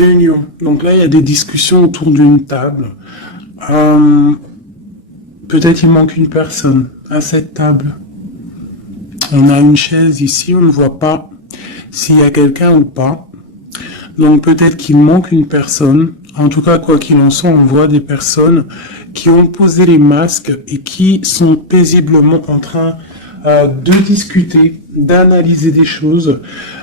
Réunion. Donc là, il y a des discussions autour d'une table. Peut-être il manque une personne à cette table. On a une chaise ici, on ne voit pas s'il y a quelqu'un ou pas. Donc peut-être qu'il manque une personne. En tout cas, quoi qu'il en soit, on voit des personnes qui ont posé les masques et qui sont paisiblement en train de discuter, d'analyser des choses,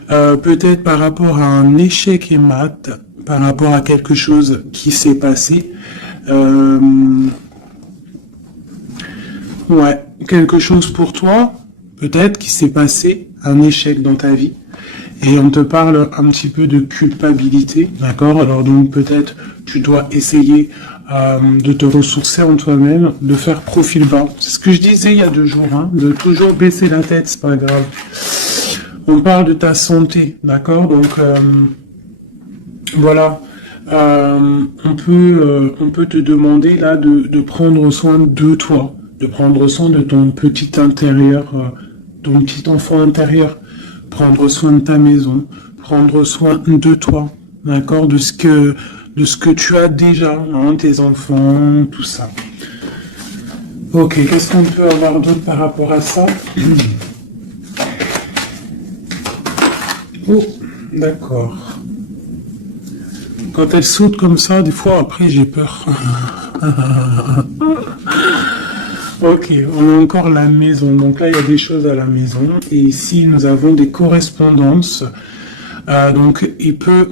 peut-être par rapport à un échec et maths, par rapport à quelque chose qui s'est passé. Ouais, quelque chose pour toi, peut-être qui s'est passé, un échec dans ta vie. Et on te parle un petit peu de culpabilité, d'accord? Alors donc peut-être tu dois essayer de te ressourcer en toi-même, de faire profil bas. C'est ce que je disais il y a 2 jours, hein, de toujours baisser la tête, c'est pas grave. On parle de ta santé, d'accord? Donc voilà, on peut te demander là de prendre soin de toi, de prendre soin de ton petit intérieur, ton petit enfant intérieur, prendre soin de ta maison, prendre soin de toi, d'accord, de ce que tu as déjà, hein, tes enfants, tout ça. Ok, qu'est-ce qu'on peut avoir d'autre par rapport à ça? Oh, d'accord. Quand elle saute comme ça, des fois après j'ai peur. Ok, on a encore la maison. Donc là, il y a des choses à la maison. Et ici, nous avons des correspondances. Donc,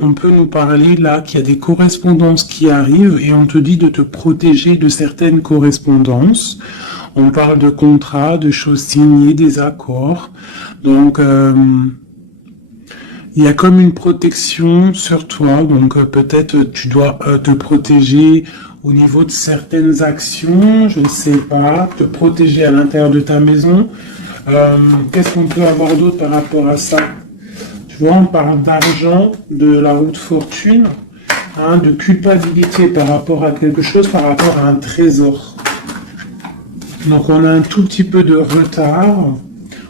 on peut nous parler là qu'il y a des correspondances qui arrivent et on te dit de te protéger de certaines correspondances. On parle de contrats, de choses signées, des accords. Donc, il y a comme une protection sur toi. Donc, peut-être tu dois te protéger au niveau de certaines actions, je ne sais pas, te protéger à l'intérieur de ta maison. Qu'est-ce qu'on peut avoir d'autre par rapport à ça? Tu vois, on parle d'argent, de la roue de fortune, hein, de culpabilité par rapport à quelque chose, par rapport à un trésor. Donc on a un tout petit peu de retard.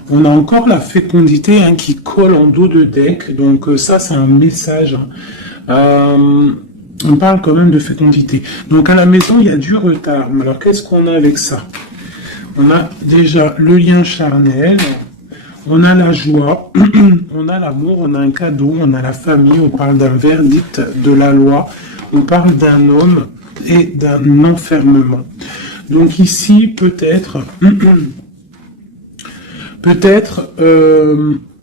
On a encore la fécondité, hein, qui colle en dos de deck. Donc ça, c'est un message. On parle quand même de fécondité. Donc à la maison, il y a du retard. Alors qu'est-ce qu'on a avec ça? On a déjà le lien charnel, on a la joie, on a l'amour, on a un cadeau, on a la famille, on parle d'un verdict de la loi, on parle d'un homme et d'un enfermement. Donc ici, peut-être,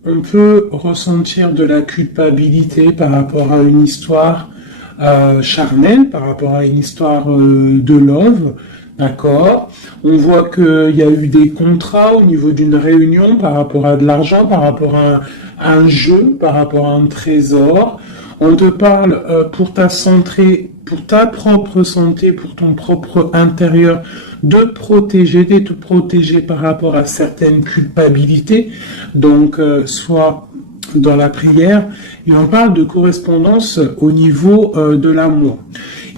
on peut ressentir de la culpabilité par rapport à une histoire charnelle, par rapport à une histoire de love, d'accord? On voit qu'il y a eu des contrats au niveau d'une réunion par rapport à de l'argent, par rapport à un jeu, par rapport à un trésor. On te parle pour ta santé, pour ta propre santé, pour ton propre intérieur, de te protéger par rapport à certaines culpabilités. Donc, soit dans la prière, et on parle de correspondance au niveau de l'amour.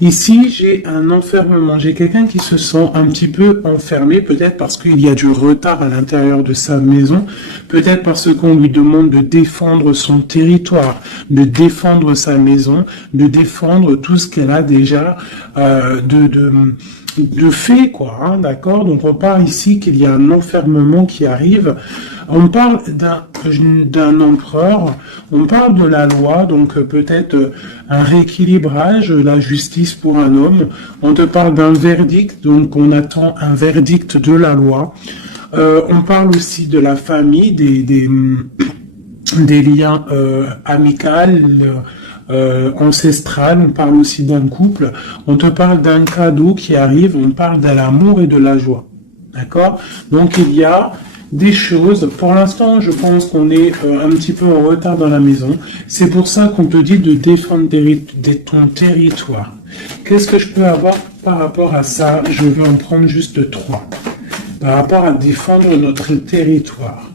Ici, j'ai un enfermement, j'ai quelqu'un qui se sent un petit peu enfermé, peut-être parce qu'il y a du retard à l'intérieur de sa maison, peut-être parce qu'on lui demande de défendre son territoire, de défendre sa maison, de défendre tout ce qu'elle a déjà de fait, quoi, hein, d'accord? Donc on parle ici qu'il y a un enfermement qui arrive. On parle d'un empereur, on parle de la loi, donc peut-être un rééquilibrage, la justice pour un homme. On te parle d'un verdict, donc on attend un verdict de la loi. On parle aussi de la famille, des liens amicaux, ancestral, on parle aussi d'un couple, on te parle d'un cadeau qui arrive, on parle de l'amour et de la joie. D'accord? Donc il y a des choses, pour l'instant je pense qu'on est un petit peu en retard dans la maison, c'est pour ça qu'on te dit de défendre ton territoire. Qu'est-ce que je peux avoir par rapport à ça? Je vais en prendre juste 3. Par rapport à défendre notre territoire.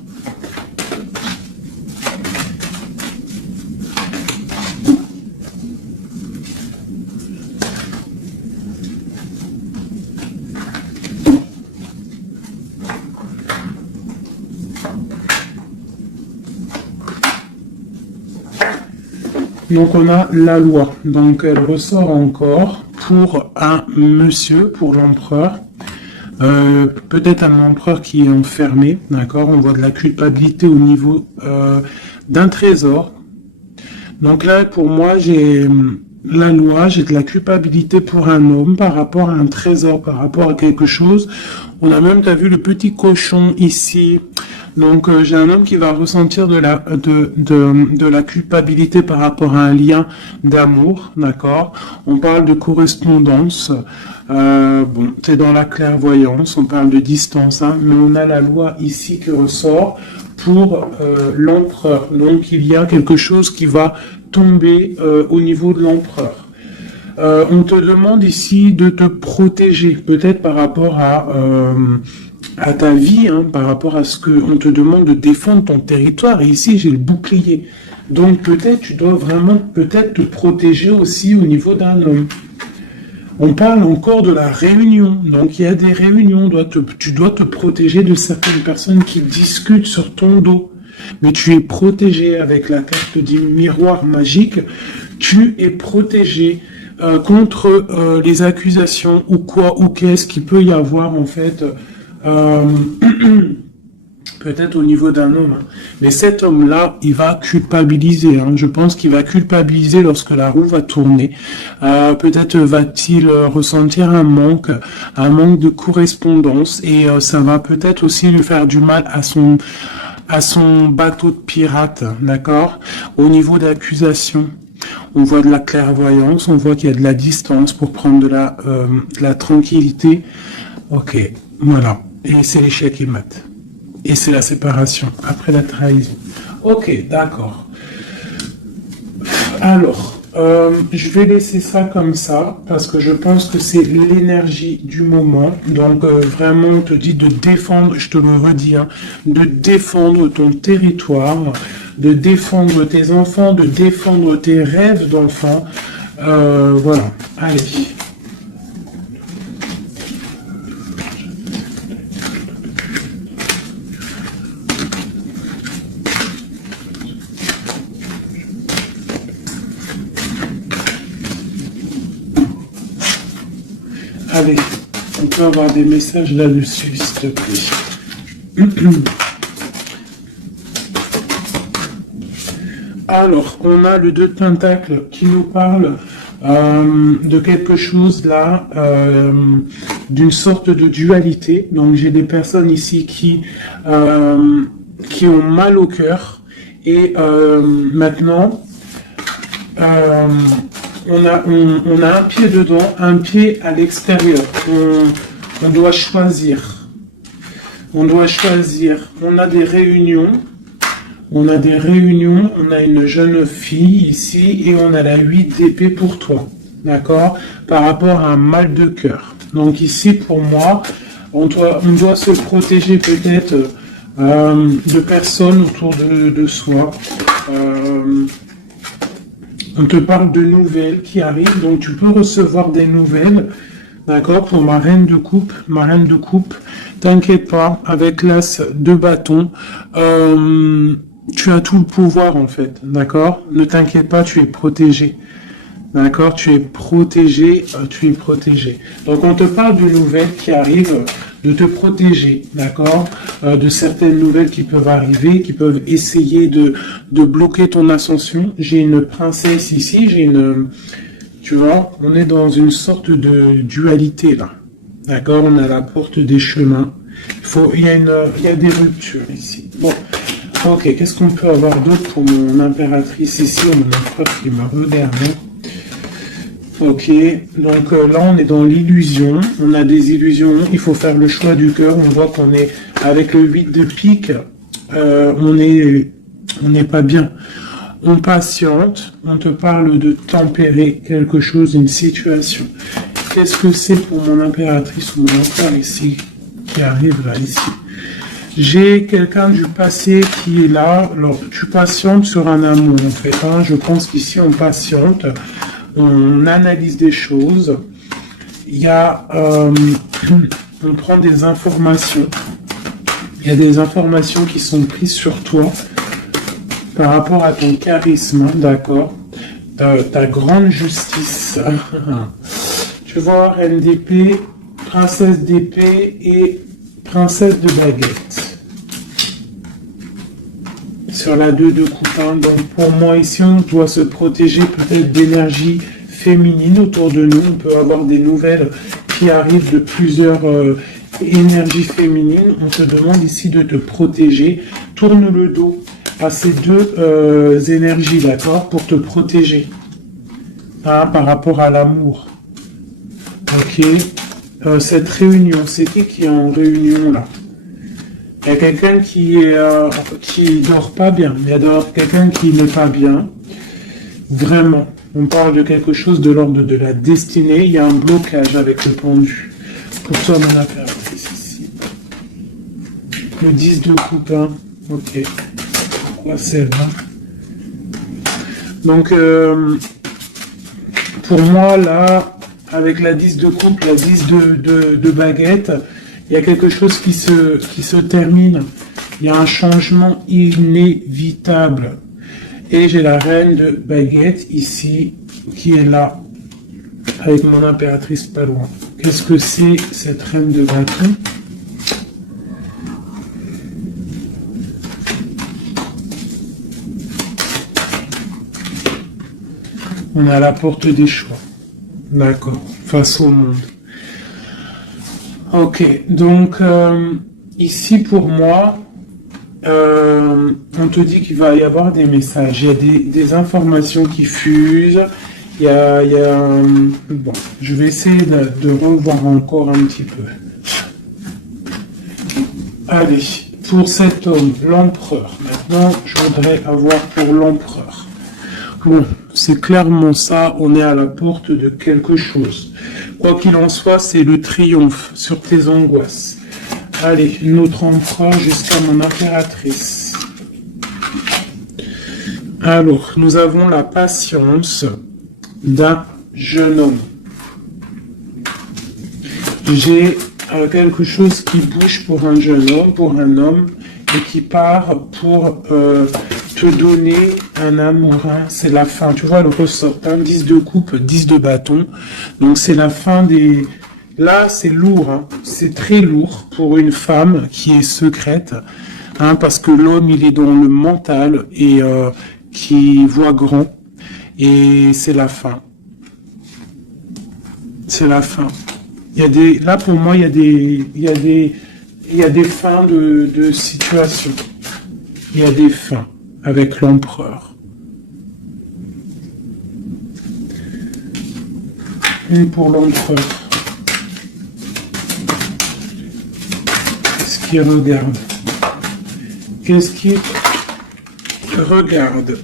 Donc on a la loi. Donc elle ressort encore pour un monsieur, pour l'empereur. Peut-être un empereur qui est enfermé, d'accord? On voit de la culpabilité au niveau d'un trésor. Donc là, pour moi, j'ai la loi, j'ai de la culpabilité pour un homme par rapport à un trésor, par rapport à quelque chose. On a même, t'as vu le petit cochon ici. Donc j'ai un homme qui va ressentir de la culpabilité par rapport à un lien d'amour, d'accord? On parle de correspondance. Bon, c'est dans la clairvoyance, on parle de distance, hein, mais on a la loi ici qui ressort pour l'empereur. Donc il y a quelque chose qui va tomber au niveau de l'empereur. On te demande ici de te protéger, peut-être par rapport à ta vie, hein, par rapport à ce qu'on te demande de défendre ton territoire. Et ici, j'ai le bouclier. Donc peut-être tu dois vraiment peut-être te protéger aussi au niveau d'un homme. On parle encore de la réunion. Donc il y a des réunions. Tu dois te protéger de certaines personnes qui discutent sur ton dos. Mais tu es protégé avec la carte du miroir magique. Tu es protégé contre les accusations ou quoi ou qu'est-ce qu'il peut y avoir en fait. Peut-être au niveau d'un homme. Hein. Mais cet homme-là, il va culpabiliser. Hein. Je pense qu'il va culpabiliser lorsque la roue va tourner. Peut-être va-t-il ressentir un manque de correspondance. Et ça va peut-être aussi lui faire du mal à son bateau de pirate. D'accord? Au niveau d'accusation. On voit de la clairvoyance, on voit qu'il y a de la distance pour prendre de la tranquillité. Ok, voilà. Et c'est l'échec et mat. Et c'est la séparation, après la trahison. Ok, d'accord. Alors, je vais laisser ça comme ça, parce que je pense que c'est l'énergie du moment. Donc, vraiment, on te dit de défendre, je te le redis, hein, de défendre ton territoire, de défendre tes enfants, de défendre tes rêves d'enfants. Voilà, allez. Allez, on peut avoir des messages là-dessus, s'il te plaît. Alors, on a le 2 de Pentacle qui nous parle de quelque chose là, d'une sorte de dualité. Donc, j'ai des personnes ici qui ont mal au cœur. Et maintenant, on a un pied dedans, un pied à l'extérieur. On doit choisir. On doit choisir. On a des réunions. On a une jeune fille ici et on a la 8 d'épée pour toi. D'accord? Par rapport à un mal de cœur. Donc ici, pour moi, on doit se protéger peut-être de personnes autour de soi. On te parle de nouvelles qui arrivent, donc tu peux recevoir des nouvelles, d'accord, pour ma reine de coupe, t'inquiète pas, avec l'as de bâton, tu as tout le pouvoir en fait, d'accord, ne t'inquiète pas, tu es protégé, d'accord, tu es protégé. Donc on te parle de nouvelles qui arrivent, de te protéger, d'accord, de certaines nouvelles qui peuvent arriver, qui peuvent essayer de bloquer ton ascension. J'ai une princesse ici, tu vois, on est dans une sorte de dualité là, d'accord, on a la porte des chemins, il y a des ruptures ici. Bon, ok, qu'est-ce qu'on peut avoir d'autre pour mon impératrice ici, ou mon empereur qui me regarde, hein. Ok, donc là on est dans l'illusion, on a des illusions, il faut faire le choix du cœur, on voit qu'on est avec le 8 de pique, on n'est pas bien. On patiente, on te parle de tempérer quelque chose, une situation. Qu'est-ce que c'est pour mon impératrice ou mon empereur ici, qui arrive là, ici? J'ai quelqu'un du passé qui est là, alors tu patientes sur un amour en fait, hein. Je pense qu'ici on patiente. On analyse des choses, il y a, on prend des informations, il y a des informations qui sont prises sur toi par rapport à ton charisme, d'accord? ta grande justice. Tu vois, reine d'épée, princesse d'épée et princesse de baguette. Sur la 2 de coupe. Donc pour moi ici, on doit se protéger peut-être d'énergie féminine autour de nous. On peut avoir des nouvelles qui arrivent de plusieurs énergies féminines. On te demande ici de te protéger. Tourne le dos à ces deux énergies, d'accord, pour te protéger par rapport à l'amour. Ok. Cette réunion, c'est qui est en réunion là? Il y a quelqu'un qui dort pas bien. Il y a quelqu'un qui n'est pas bien. Vraiment. On parle de quelque chose de l'ordre de la destinée. Il y a un blocage avec le pendu. Pour toi, mon affaire, c'est ici. Le 10 de coupe, hein. Ok. Pourquoi c'est là? Donc, pour moi, là, avec la 10 de coupe, la 10 de baguette, il y a quelque chose qui se termine. Il y a un changement inévitable. Et j'ai la reine de baguette ici, qui est là, avec mon impératrice pas loin. Qu'est-ce que c'est cette reine de bâton? On a la porte des choix. D'accord. Face au monde. Ok. Donc, ici, pour moi, on te dit qu'il va y avoir des messages. Il y a des informations qui fusent. Bon, je vais essayer de revoir encore un petit peu. Allez, pour cet homme, l'empereur. Maintenant, je voudrais avoir pour l'empereur. Bon, c'est clairement ça, on est à la porte de quelque chose. Quoi qu'il en soit, c'est le triomphe sur tes angoisses. Allez, notre empereur jusqu'à mon impératrice. Alors, nous avons la patience d'un jeune homme. J'ai quelque chose qui bouge pour un jeune homme, pour un homme, et qui part pour te donner un amour. Hein. C'est la fin. Tu vois le ressort. 10 de coupe, 10 de bâton. Donc c'est la fin des... Là, c'est lourd. Hein. C'est très lourd pour une femme qui est secrète. Hein, parce que l'homme, il est dans le mental et qui voit grand. Et c'est la fin. C'est la fin. Il y a des... Là, pour moi, il y a des fins de situation. Il y a des fins avec l'empereur. Une pour l'empereur. Qu'est-ce qu'il regarde? Qu'est-ce qu'il regarde?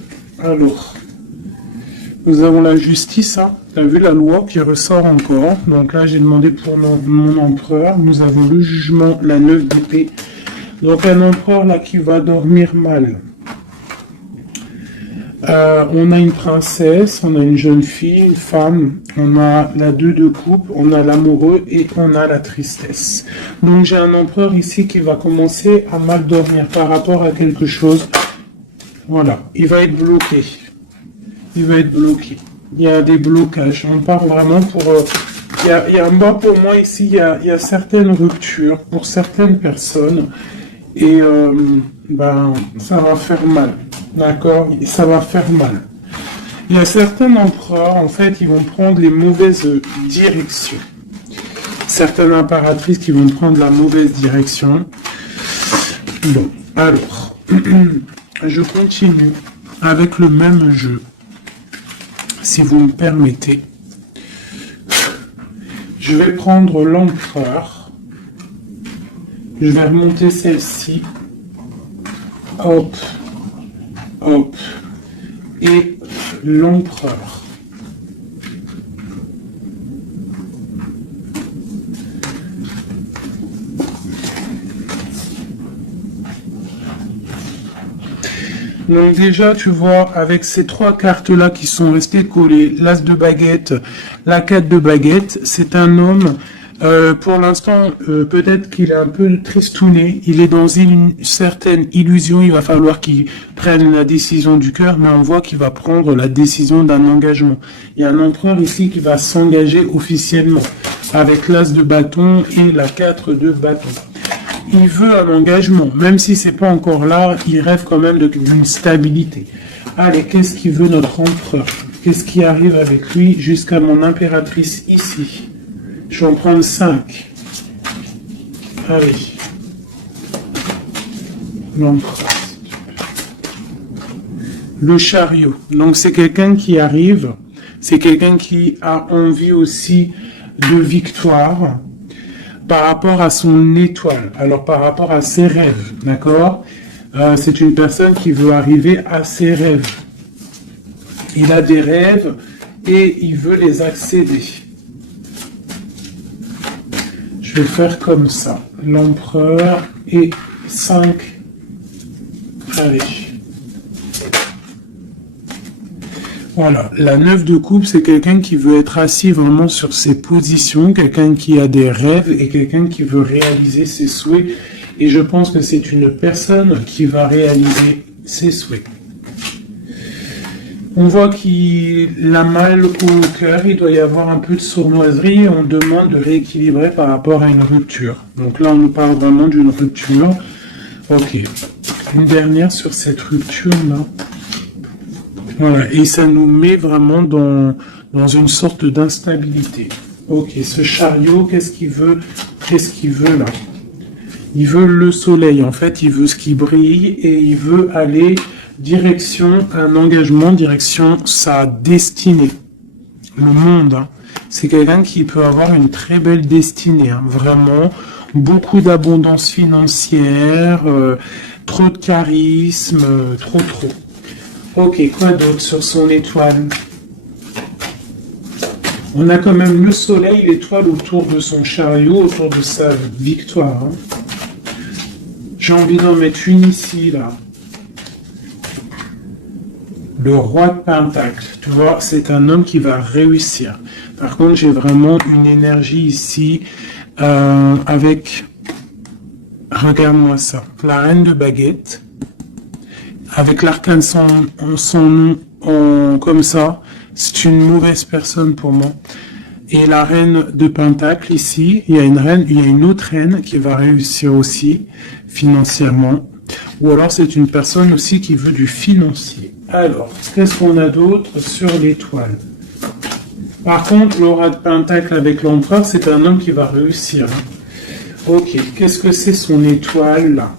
Alors, nous avons la justice, hein. Tu as vu la loi qui ressort encore. Donc là, j'ai demandé pour mon empereur. Nous avons le jugement, la 9 d'épée. Donc un empereur là qui va dormir mal. On a une princesse, on a une jeune fille, une femme, on a la 2 de coupe, on a l'amoureux et on a la tristesse. Donc j'ai un empereur ici qui va commencer à mal dormir par rapport à quelque chose. Voilà, il va être bloqué. Il va être bloqué. Il y a des blocages. On part vraiment pour... pour moi ici, il y a certaines ruptures pour certaines personnes. Et ça va faire mal. D'accord? Ça va faire mal. Il y a certains empereurs, en fait, ils vont prendre les mauvaises directions. Certaines impératrices qui vont prendre la mauvaise direction. Bon, alors, je continue avec le même jeu. Si vous me permettez. Je vais prendre l'empereur. Je vais remonter celle-ci. Hop. Hop. Et l'empereur. Donc déjà, tu vois, avec ces 3 cartes-là qui sont restées collées, l'as de baguette, la 4 de baguette, c'est un homme Pour l'instant, peut-être qu'il est un peu tristouné. Il est dans une certaine illusion. Il va falloir qu'il prenne la décision du cœur, mais on voit qu'il va prendre la décision d'un engagement. Il y a un empereur ici qui va s'engager officiellement avec l'as de bâton et la 4 de bâton. Il veut un engagement, même si c'est pas encore là. Il rêve quand même d'une stabilité. Allez, qu'est-ce qu'il veut notre empereur? Qu'est-ce qui arrive avec lui jusqu'à mon impératrice ici? Je vais en prendre 5. Allez. L'empereur. Le chariot. Donc c'est quelqu'un qui arrive. C'est quelqu'un qui a envie aussi de victoire par rapport à son étoile. Alors par rapport à ses rêves. D'accord? C'est une personne qui veut arriver à ses rêves. Il a des rêves et il veut les accéder. Je vais faire comme ça. L'empereur et 5. Allez. Voilà. La 9 de coupe, c'est quelqu'un qui veut être assis vraiment sur ses positions, quelqu'un qui a des rêves et quelqu'un qui veut réaliser ses souhaits. Et je pense que c'est une personne qui va réaliser ses souhaits. On voit qu'il a mal au cœur, il doit y avoir un peu de sournoiserie et on demande de rééquilibrer par rapport à une rupture. Donc là, on nous parle vraiment d'une rupture. Ok. Une dernière sur cette rupture-là. Voilà. Et ça nous met vraiment dans une sorte d'instabilité. Ok. Ce chariot, qu'est-ce qu'il veut? Qu'est-ce qu'il veut là? Il veut le soleil. En fait, il veut ce qui brille et il veut aller direction un engagement, direction sa destinée. Le monde, hein. C'est quelqu'un qui peut avoir une très belle destinée, hein. Vraiment, beaucoup d'abondance financière, trop de charisme, trop. Ok, quoi d'autre sur son étoile? On a quand même le soleil, l'étoile autour de son chariot, autour de sa victoire, hein. J'ai envie d'en mettre une ici, là. Le roi de Pentacle, tu vois, c'est un homme qui va réussir. Par contre, j'ai vraiment une énergie ici avec, regarde-moi ça, la reine de baguette, avec l'arcane son nom comme ça, c'est une mauvaise personne pour moi. Et la reine de Pentacle ici, il y a une autre reine qui va réussir aussi financièrement. Ou alors c'est une personne aussi qui veut du financier. Alors, qu'est-ce qu'on a d'autre sur l'étoile? Par contre, le roi de Pentacle avec l'empereur, c'est un homme qui va réussir. Ok, qu'est-ce que c'est son étoile là?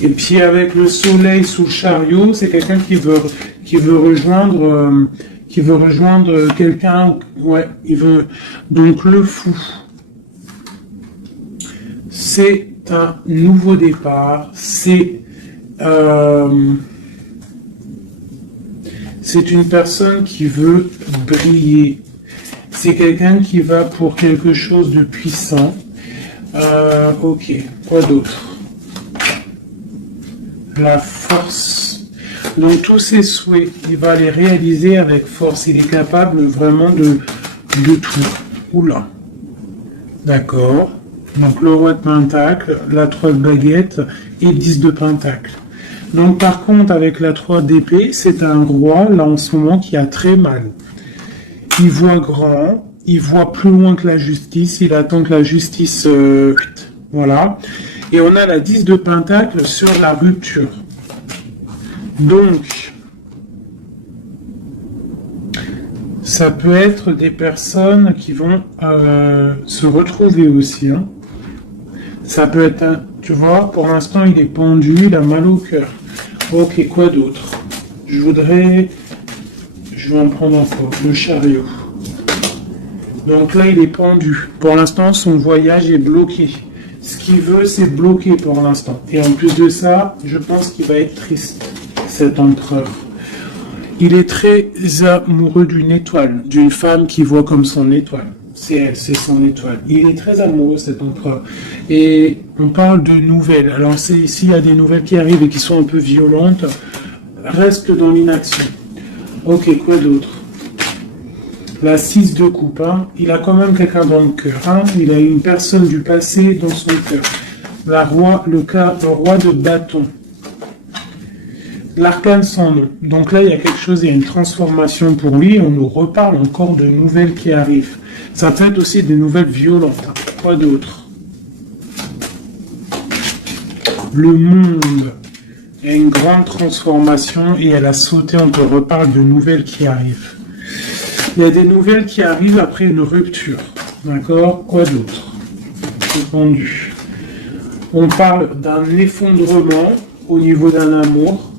Et puis avec le soleil sous le chariot, c'est quelqu'un qui veut rejoindre quelqu'un. Ouais, il veut donc le fou. C'est un nouveau départ, c'est une personne qui veut briller, c'est quelqu'un qui va pour quelque chose de puissant. Ok, quoi d'autre? La force. Donc tous ses souhaits, il va les réaliser avec force, il est capable vraiment de tout. Oula, d'accord. Donc le roi de Pentacle, la 3 de baguette et 10 de Pentacle. Donc par contre avec la 3 d'épée, c'est un roi là en ce moment qui a très mal. Il voit grand, il voit plus loin que la justice, il attend que la justice... voilà. Et on a la 10 de Pentacle sur la rupture. Donc, ça peut être des personnes qui vont se retrouver aussi, hein. Ça peut être, tu vois, pour l'instant il est pendu, il a mal au cœur. Ok, quoi d'autre? Je vais en prendre encore, le chariot. Donc là il est pendu. Pour l'instant son voyage est bloqué. Ce qu'il veut c'est bloquer pour l'instant. Et en plus de ça, je pense qu'il va être triste, cet empereur. Il est très amoureux d'une étoile, d'une femme qui voit comme son étoile. C'est elle, c'est son étoile. Il est très amoureux, cet empereur. Et on parle de nouvelles. Alors, s'il y a des nouvelles qui arrivent et qui sont un peu violentes, reste dans l'inaction. Ok, quoi d'autre? La 6 de coupe, hein. Il a quand même quelqu'un dans le cœur, hein. Il a une personne du passé dans son cœur. Le roi de bâton. L'arcane sans nom. Donc là, il y a quelque chose, il y a une transformation pour lui. On nous reparle encore de nouvelles qui arrivent. Ça peut être aussi des nouvelles violentes. Hein. Quoi d'autre? Le monde. Il y a une grande transformation et elle a sauté. On te reparle de nouvelles qui arrivent. Il y a des nouvelles qui arrivent après une rupture. D'accord? Quoi d'autre? Répondu. On parle d'un effondrement au niveau d'un amour.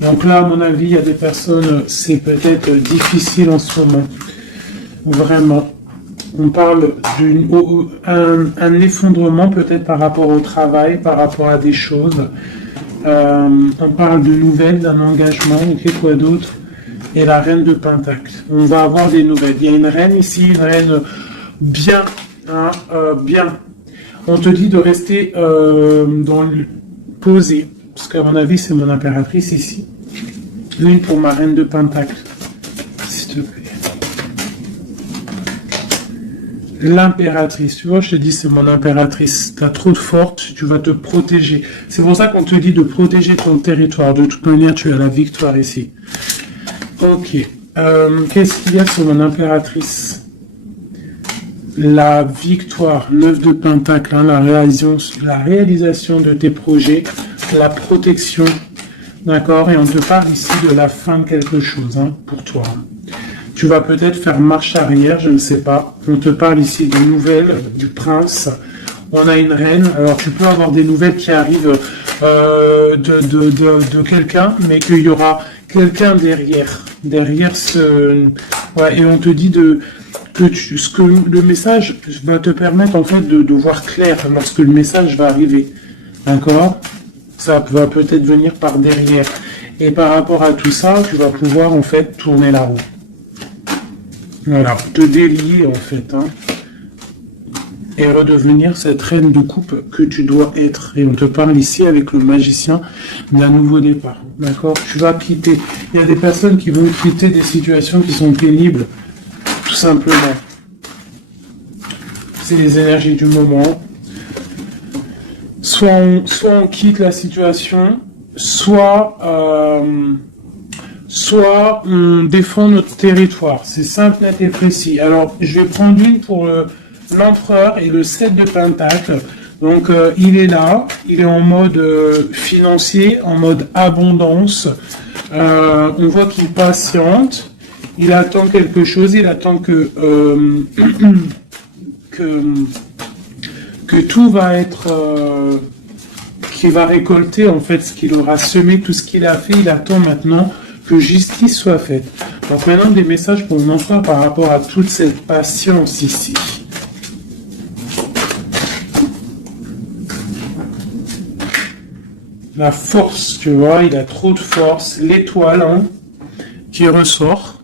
Donc là, à mon avis, il y a des personnes, c'est peut-être difficile en ce moment. Vraiment. On parle d'un effondrement peut-être par rapport au travail, par rapport à des choses. On parle de nouvelles, d'un engagement, ok, quoi d'autre? Et la reine de Pentacle. On va avoir des nouvelles. Il y a une reine ici, une reine bien, hein, bien. On te dit de rester posé. Parce qu'à mon avis, c'est mon impératrice ici. Une pour ma reine de Pentacle. S'il te plaît. L'impératrice. Tu vois, je te dis, c'est mon impératrice. T'as trop de force, tu vas te protéger. C'est pour ça qu'on te dit de protéger ton territoire. De toute manière, tu as la victoire ici. Ok. Qu'est-ce qu'il y a sur mon impératrice? La victoire, 9 de Pentacle, hein, la réalisation de tes projets, la protection, d'accord? Et on te parle ici de la fin de quelque chose, hein, pour toi. Tu vas peut-être faire marche arrière, je ne sais pas. On te parle ici de nouvelles, du prince. On a une reine. Alors tu peux avoir des nouvelles qui arrivent de quelqu'un, mais qu'il y aura quelqu'un derrière. Derrière ce... Ouais, et on te dit que le message va te permettre en fait de voir clair lorsque le message va arriver. D'accord? Ça va peut-être venir par derrière. Et par rapport à tout ça, tu vas pouvoir en fait tourner la roue. Voilà, te délier en fait. Hein, et redevenir cette reine de coupe que tu dois être. Et on te parle ici avec le magicien d'un nouveau départ. D'accord? Tu vas quitter. Il y a des personnes qui vont quitter des situations qui sont pénibles. Tout simplement. C'est les énergies du moment. Soit on quitte la situation, soit on défend notre territoire. C'est simple, net et précis. Alors, je vais prendre une pour l'empereur et le 7 de Pentacle. Donc, il est là, il est en mode financier, en mode abondance. On voit qu'il patiente, il attend quelque chose, il attend que tout va être... qu'il va récolter en fait ce qu'il aura semé, tout ce qu'il a fait, il attend maintenant que justice soit faite. Donc maintenant des messages pour mon empereur par rapport à toute cette patience ici. La force, tu vois, il a trop de force. L'étoile hein, qui ressort.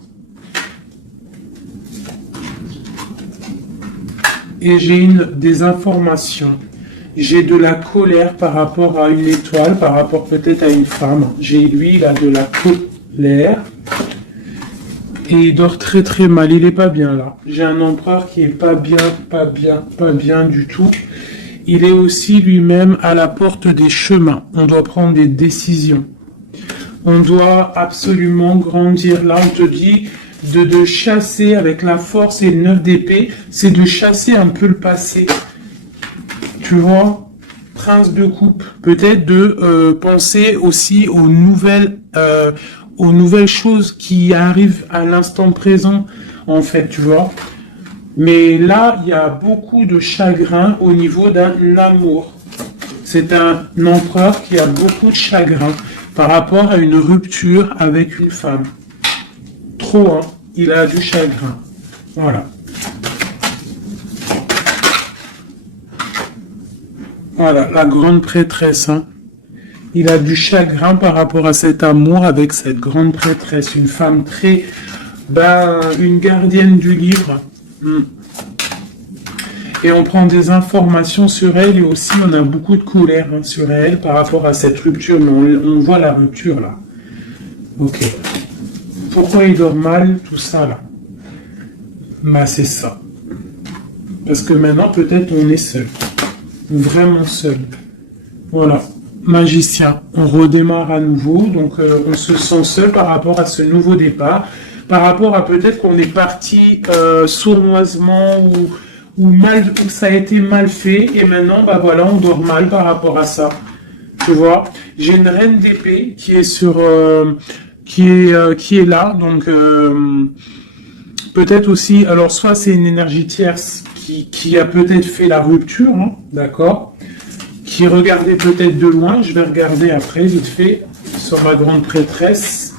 Et j'ai des informations. J'ai de la colère par rapport à une étoile, par rapport peut-être à une femme. Lui, il a de la colère. Et il dort très très mal, il est pas bien là. J'ai un empereur qui est pas bien du tout. Il est aussi lui-même à la porte des chemins. On doit prendre des décisions. On doit absolument grandir. Là, on te dit de chasser avec la force et le 9 d'épée. C'est de chasser un peu le passé. Tu vois, prince de coupe. Peut-être de penser aussi aux nouvelles choses qui arrivent à l'instant présent, en fait, tu vois. Mais là, il y a beaucoup de chagrin au niveau d'un amour. C'est un empereur qui a beaucoup de chagrin par rapport à une rupture avec une femme. Trop, hein. Il a du chagrin. Voilà. Voilà, la grande prêtresse. Hein. Il a du chagrin par rapport à cet amour avec cette grande prêtresse. Une femme très... une gardienne du livre. Et on prend des informations sur elle et aussi on a beaucoup de colère hein, sur elle par rapport à cette rupture. Mais on voit la rupture là. Ok. Pourquoi il dort mal, tout ça là? Bah, c'est ça. Parce que maintenant, peut-être, on est seul. Vraiment seul. Voilà. Magicien. On redémarre à nouveau. Donc, on se sent seul par rapport à ce nouveau départ. Par rapport à peut-être qu'on est parti sournoisement ou ça a été mal fait. Et maintenant, bah voilà, on dort mal par rapport à ça. Tu vois, j'ai une reine d'épée qui est qui est là, donc peut-être aussi, alors soit c'est une énergie tierce qui a peut-être fait la rupture, hein, d'accord, qui regardait peut-être de loin, je vais regarder après vite fait sur ma grande prêtresse.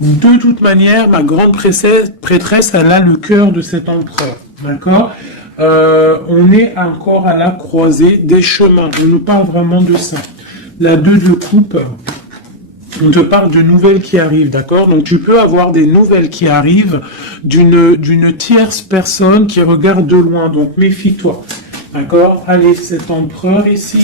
De toute manière, ma grande prêtresse, elle a le cœur de cet empereur, d'accord. On est encore à la croisée des chemins, on nous parle vraiment de ça. La 2 de coupe, on te parle de nouvelles qui arrivent, d'accord? Donc tu peux avoir des nouvelles qui arrivent d'une tierce personne qui regarde de loin, donc méfie-toi, d'accord? Allez, cet empereur ici,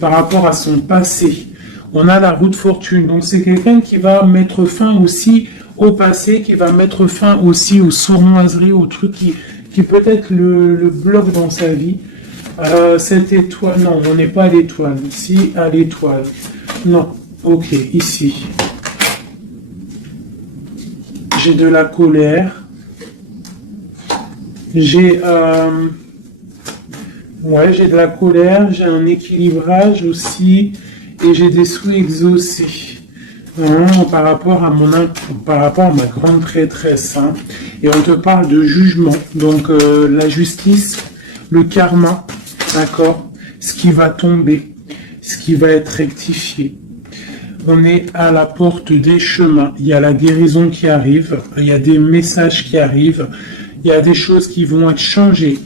par rapport à son passé, on a la roue de fortune, donc c'est quelqu'un qui va mettre fin aussi au passé, qui va mettre fin aussi aux sournoiseries, aux trucs qui peut-être le bloquent dans sa vie. Cette étoile, non, on n'est pas à l'étoile. Ici, à l'étoile. Non, ok, ici. J'ai de la colère. J'ai j'ai de la colère, j'ai un équilibrage aussi, et j'ai des souhaits exaucés. Par rapport à ma grande prêtresse. Hein. Et on te parle de jugement. Donc la justice, le karma. D'accord? Ce qui va tomber, ce qui va être rectifié. On est à la porte des chemins. Il y a la guérison qui arrive. Il y a des messages qui arrivent. Il y a des choses qui vont être changées.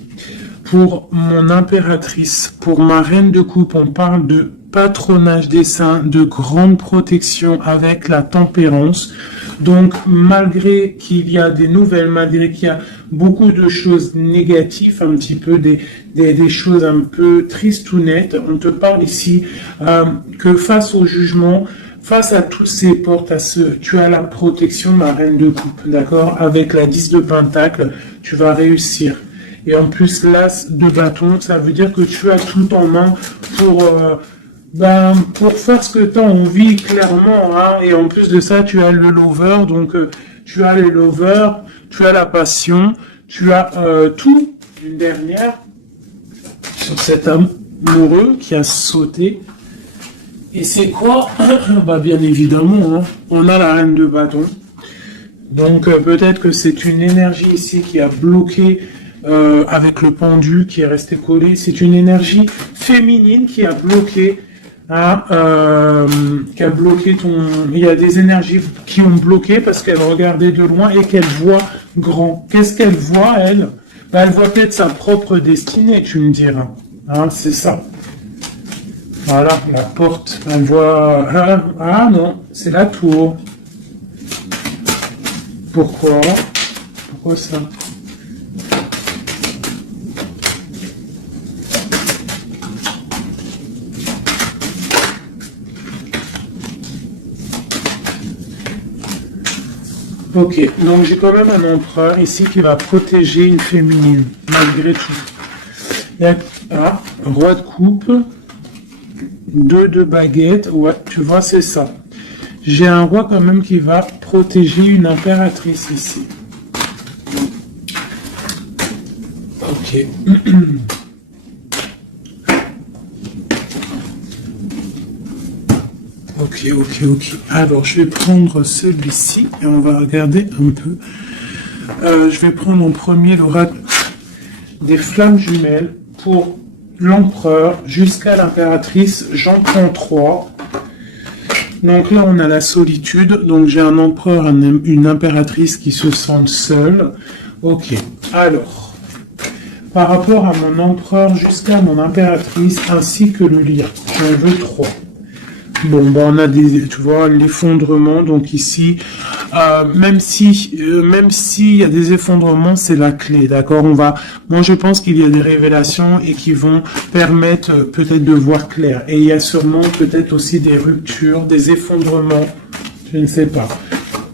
Pour mon impératrice, pour ma reine de coupe, on parle de patronage des saints, de grande protection avec la tempérance. Donc, malgré qu'il y a des nouvelles, malgré qu'il y a beaucoup de choses négatives, un petit peu des choses un peu tristes ou nettes, on te parle ici que face au jugement, face à toutes ces portes, tu as la protection, ma reine de coupe, d'accord? Avec la 10 de pentacle, tu vas réussir. Et en plus, l'as de bâton, ça veut dire que tu as tout en main pour faire ce que tu as envie, clairement. Hein. Et en plus de ça, tu as le lover. Donc, tu as les lovers, tu as la passion, tu as tout. Une dernière sur cet amoureux qui a sauté. Et c'est quoi? Bien évidemment, hein, on a la reine de bâton. Donc, peut-être que c'est une énergie ici qui a bloqué avec le pendu qui est resté collé. C'est une énergie féminine qui a bloqué il y a des énergies qui ont bloqué parce qu'elle regardait de loin et qu'elle voit grand. Qu'est-ce qu'elle voit, elle? Elle voit peut-être sa propre destinée, tu me diras. Hein, c'est ça. Voilà, la porte. Elle voit... Ah non, c'est la tour. Pourquoi? Pourquoi ça? Ok, donc j'ai quand même un empereur ici qui va protéger une féminine, malgré tout. Roi de coupe, 2 de baguette, ouais, tu vois, c'est ça. J'ai un roi quand même qui va protéger une impératrice ici. Ok. Ok. Alors, je vais prendre celui-ci et on va regarder un peu. Je vais prendre en premier l'oracle des flammes jumelles pour l'empereur jusqu'à l'impératrice. J'en prends 3. Donc là, on a la solitude. Donc j'ai un empereur, une impératrice qui se sentent seuls. Ok. Alors, par rapport à mon empereur jusqu'à mon impératrice ainsi que le lyre, j'en veux 3. Bon, on a tu vois, l'effondrement. Donc ici, même s'il y a des effondrements, c'est la clé, d'accord. Moi, je pense qu'il y a des révélations et qui vont permettre peut-être de voir clair. Et il y a sûrement peut-être aussi des ruptures, des effondrements. Je ne sais pas.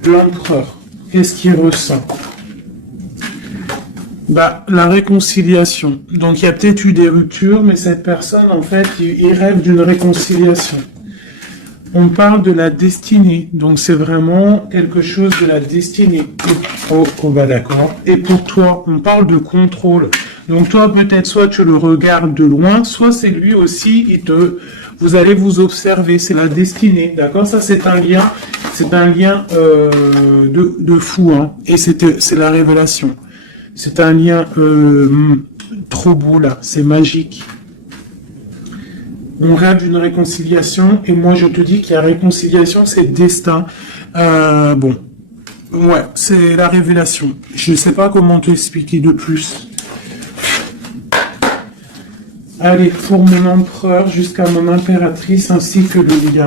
L'empereur, qu'est-ce qu'il ressent? Bah, la réconciliation. Donc, il y a peut-être eu des ruptures, mais cette personne, en fait, il rêve d'une réconciliation. On parle de la destinée, donc c'est vraiment quelque chose de la destinée. Oh, oh bah d'accord. Et pour toi, on parle de contrôle. Donc toi, peut-être soit tu le regardes de loin, soit c'est lui aussi, vous allez vous observer. C'est la destinée, d'accord? Ça, c'est un lien de fou, hein. Et c'est la révélation. C'est un lien trop beau là, c'est magique. On rêve d'une réconciliation, et moi je te dis qu'il y a réconciliation, c'est destin. Bon, ouais, c'est la révélation. Je ne sais pas comment te expliquer de plus. Allez, pour mon empereur jusqu'à mon impératrice, ainsi que le lien.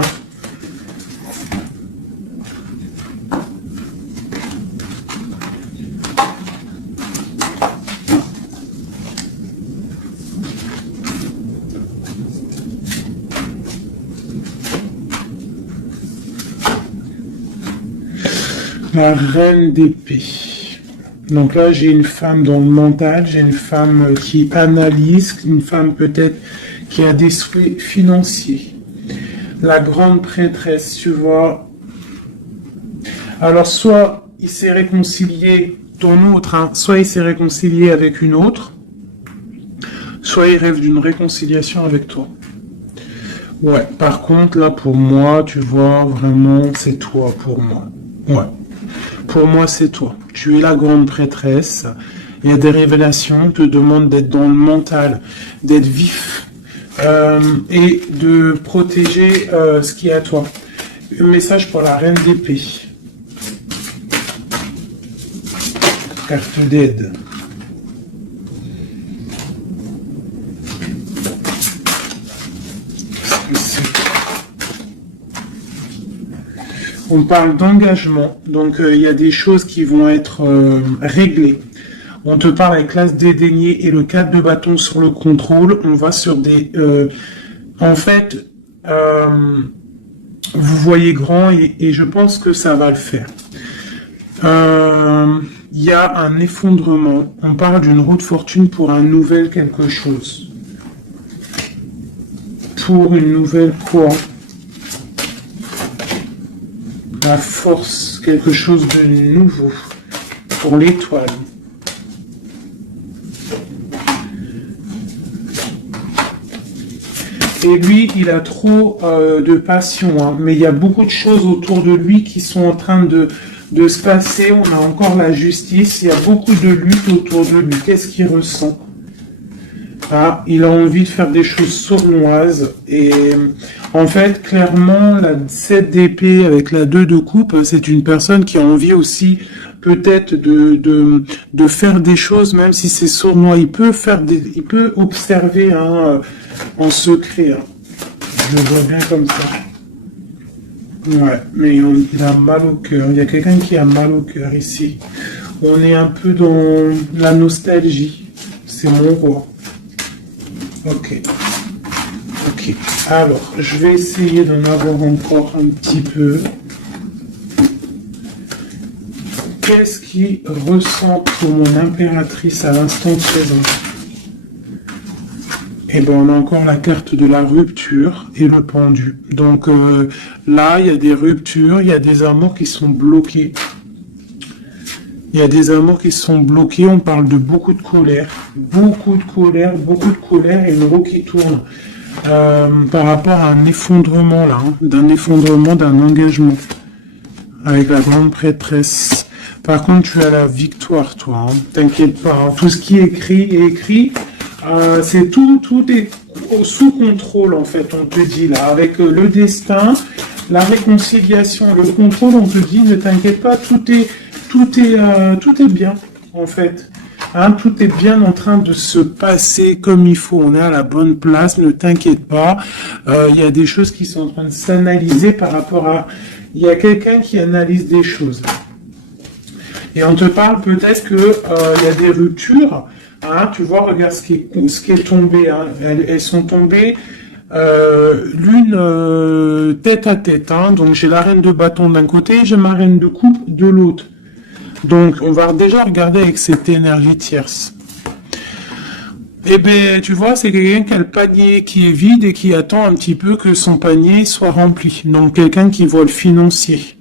La reine d'épée. Donc là, j'ai une femme dans le mental, j'ai une femme qui analyse, une femme peut-être qui a des souhaits financiers. La grande prêtresse, tu vois. Alors, soit il s'est réconcilié, ton autre, hein, soit il s'est réconcilié avec une autre, soit il rêve d'une réconciliation avec toi. Ouais, par contre, là, pour moi, tu vois, vraiment, c'est toi pour moi. Ouais. Pour moi, c'est toi. Tu es la grande prêtresse. Il y a des révélations. On te demande d'être dans le mental, d'être vif et de protéger ce qui est à toi. Un message pour la reine d'épée. Carte d'aide. On parle d'engagement, donc il y a des choses qui vont être réglées. On te parle avec l'as dédaigné et le 4 de bâton sur le contrôle. On va sur des... en fait, vous voyez grand et je pense que ça va le faire. Il y a un effondrement. On parle d'une roue de fortune pour un nouvel quelque chose. Pour une nouvelle quoi? La force, quelque chose de nouveau pour l'étoile. Et lui, il a trop de passion, hein, mais il y a beaucoup de choses autour de lui qui sont en train de se passer. On a encore la justice, il y a beaucoup de lutte autour de lui. Qu'est-ce qu'il ressent? Ah, il a envie de faire des choses sournoises et en fait, clairement, la 7 d'épée avec la 2 de coupe, c'est une personne qui a envie aussi peut-être de faire des choses, même si c'est sournois. Il peut observer hein, en secret. Hein. Je le vois bien comme ça. Ouais, mais il a mal au cœur. Il y a quelqu'un qui a mal au cœur ici. On est un peu dans la nostalgie. C'est mon roi. Ok. Ok. Alors, je vais essayer d'en avoir encore un petit peu. Qu'est-ce qu'il ressent pour mon impératrice à l'instant présent? Et bien, on a encore la carte de la rupture et le pendu. Donc là, il y a des ruptures, il y a des amours qui sont bloqués. Il y a des amours qui sont bloqués, on parle de beaucoup de colère et une roue qui tourne par rapport à un effondrement là, hein, d'un effondrement, d'un engagement avec la grande prêtresse. Par contre, tu as la victoire, toi, hein, t'inquiète pas, hein, tout ce qui est écrit, c'est tout est sous contrôle en fait, on te dit là, avec le destin, la réconciliation, le contrôle, on te dit ne t'inquiète pas, tout est bien, en fait. Hein, tout est bien en train de se passer comme il faut. On est à la bonne place, ne t'inquiète pas. Il y a des choses qui sont en train de s'analyser par rapport à... Il y a quelqu'un qui analyse des choses. Et on te parle peut-être que il y a des ruptures. Hein, tu vois, regarde ce qui est tombé. Hein. Elles sont tombées... l'une tête à tête. Hein. Donc j'ai la reine de bâton d'un côté, j'ai ma reine de coupe de l'autre. Donc, on va déjà regarder avec cette énergie tierce. Eh bien, tu vois, c'est quelqu'un qui a le panier qui est vide et qui attend un petit peu que son panier soit rempli. Donc, quelqu'un qui voit le financier.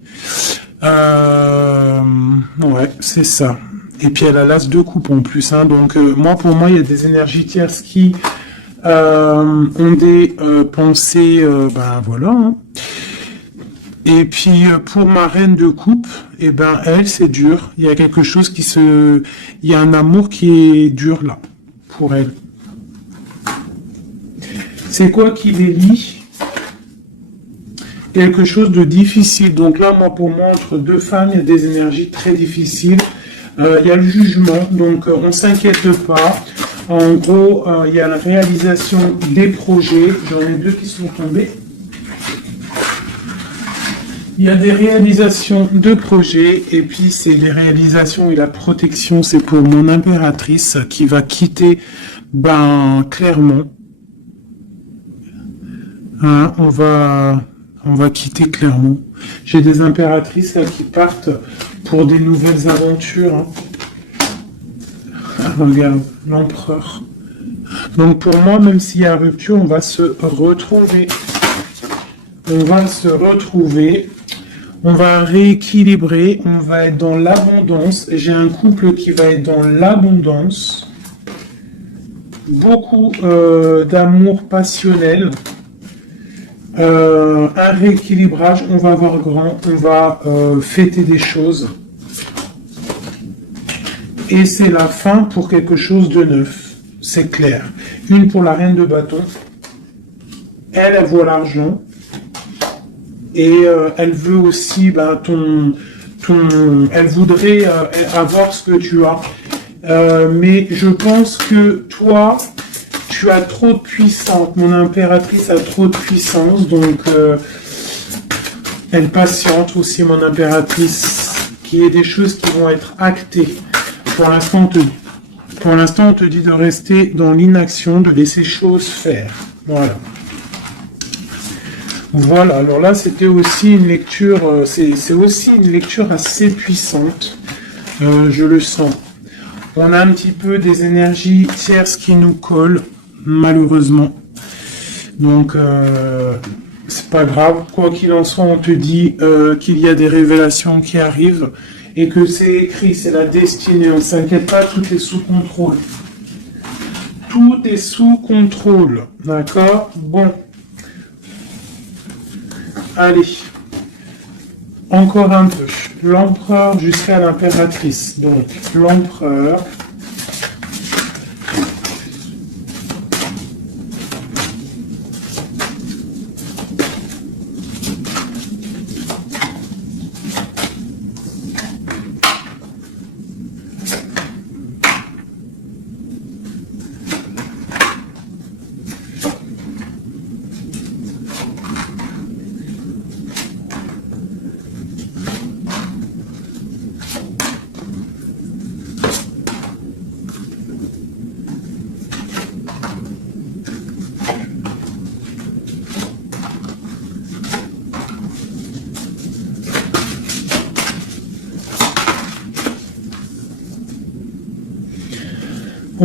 Ouais, c'est ça. Et puis, elle a l'as de coupe en plus. Hein. Donc, pour moi, il y a des énergies tierces qui ont des pensées, voilà. Hein. Et puis, pour ma reine de coupe, eh ben, elle, c'est dur. Il y a quelque chose il y a un amour qui est dur là. Pour elle. C'est quoi qui les lie? Quelque chose de difficile. Donc là, pour moi, entre deux femmes, il y a des énergies très difficiles. Il y a le jugement, donc on s'inquiète pas. En gros, il y a la réalisation des projets. J'en ai deux qui sont tombés. Il y a des réalisations de projets, et puis c'est les réalisations et la protection, c'est pour mon impératrice qui va quitter, Clermont. Hein, on va quitter Clermont. J'ai des impératrices là qui partent pour des nouvelles aventures. Hein. Regarde, l'empereur. Donc pour moi, même s'il y a rupture, on va se retrouver. On va se retrouver. On va rééquilibrer, on va être dans l'abondance. J'ai un couple qui va être dans l'abondance. Beaucoup d'amour passionnel. Un rééquilibrage, on va voir grand, on va fêter des choses. Et c'est la fin pour quelque chose de neuf. C'est clair. Une pour la reine de bâton. Elle voit l'argent. Et elle veut aussi, elle voudrait avoir ce que tu as. Mais je pense que toi, tu as trop de puissance. Mon impératrice a trop de puissance, donc elle patiente aussi, mon impératrice, qu'il y ait des choses qui vont être actées. Pour l'instant, on te dit de rester dans l'inaction, de laisser choses faire. Voilà. Voilà, alors là c'était aussi une lecture, c'est aussi une lecture assez puissante, je le sens. On a un petit peu des énergies tierces qui nous collent, malheureusement. Donc c'est pas grave, quoi qu'il en soit, on te dit qu'il y a des révélations qui arrivent et que c'est écrit, c'est la destinée, on ne s'inquiète pas, tout est sous contrôle. Tout est sous contrôle, d'accord? Bon. Allez, encore un peu. L'empereur jusqu'à l'impératrice. Donc, l'empereur.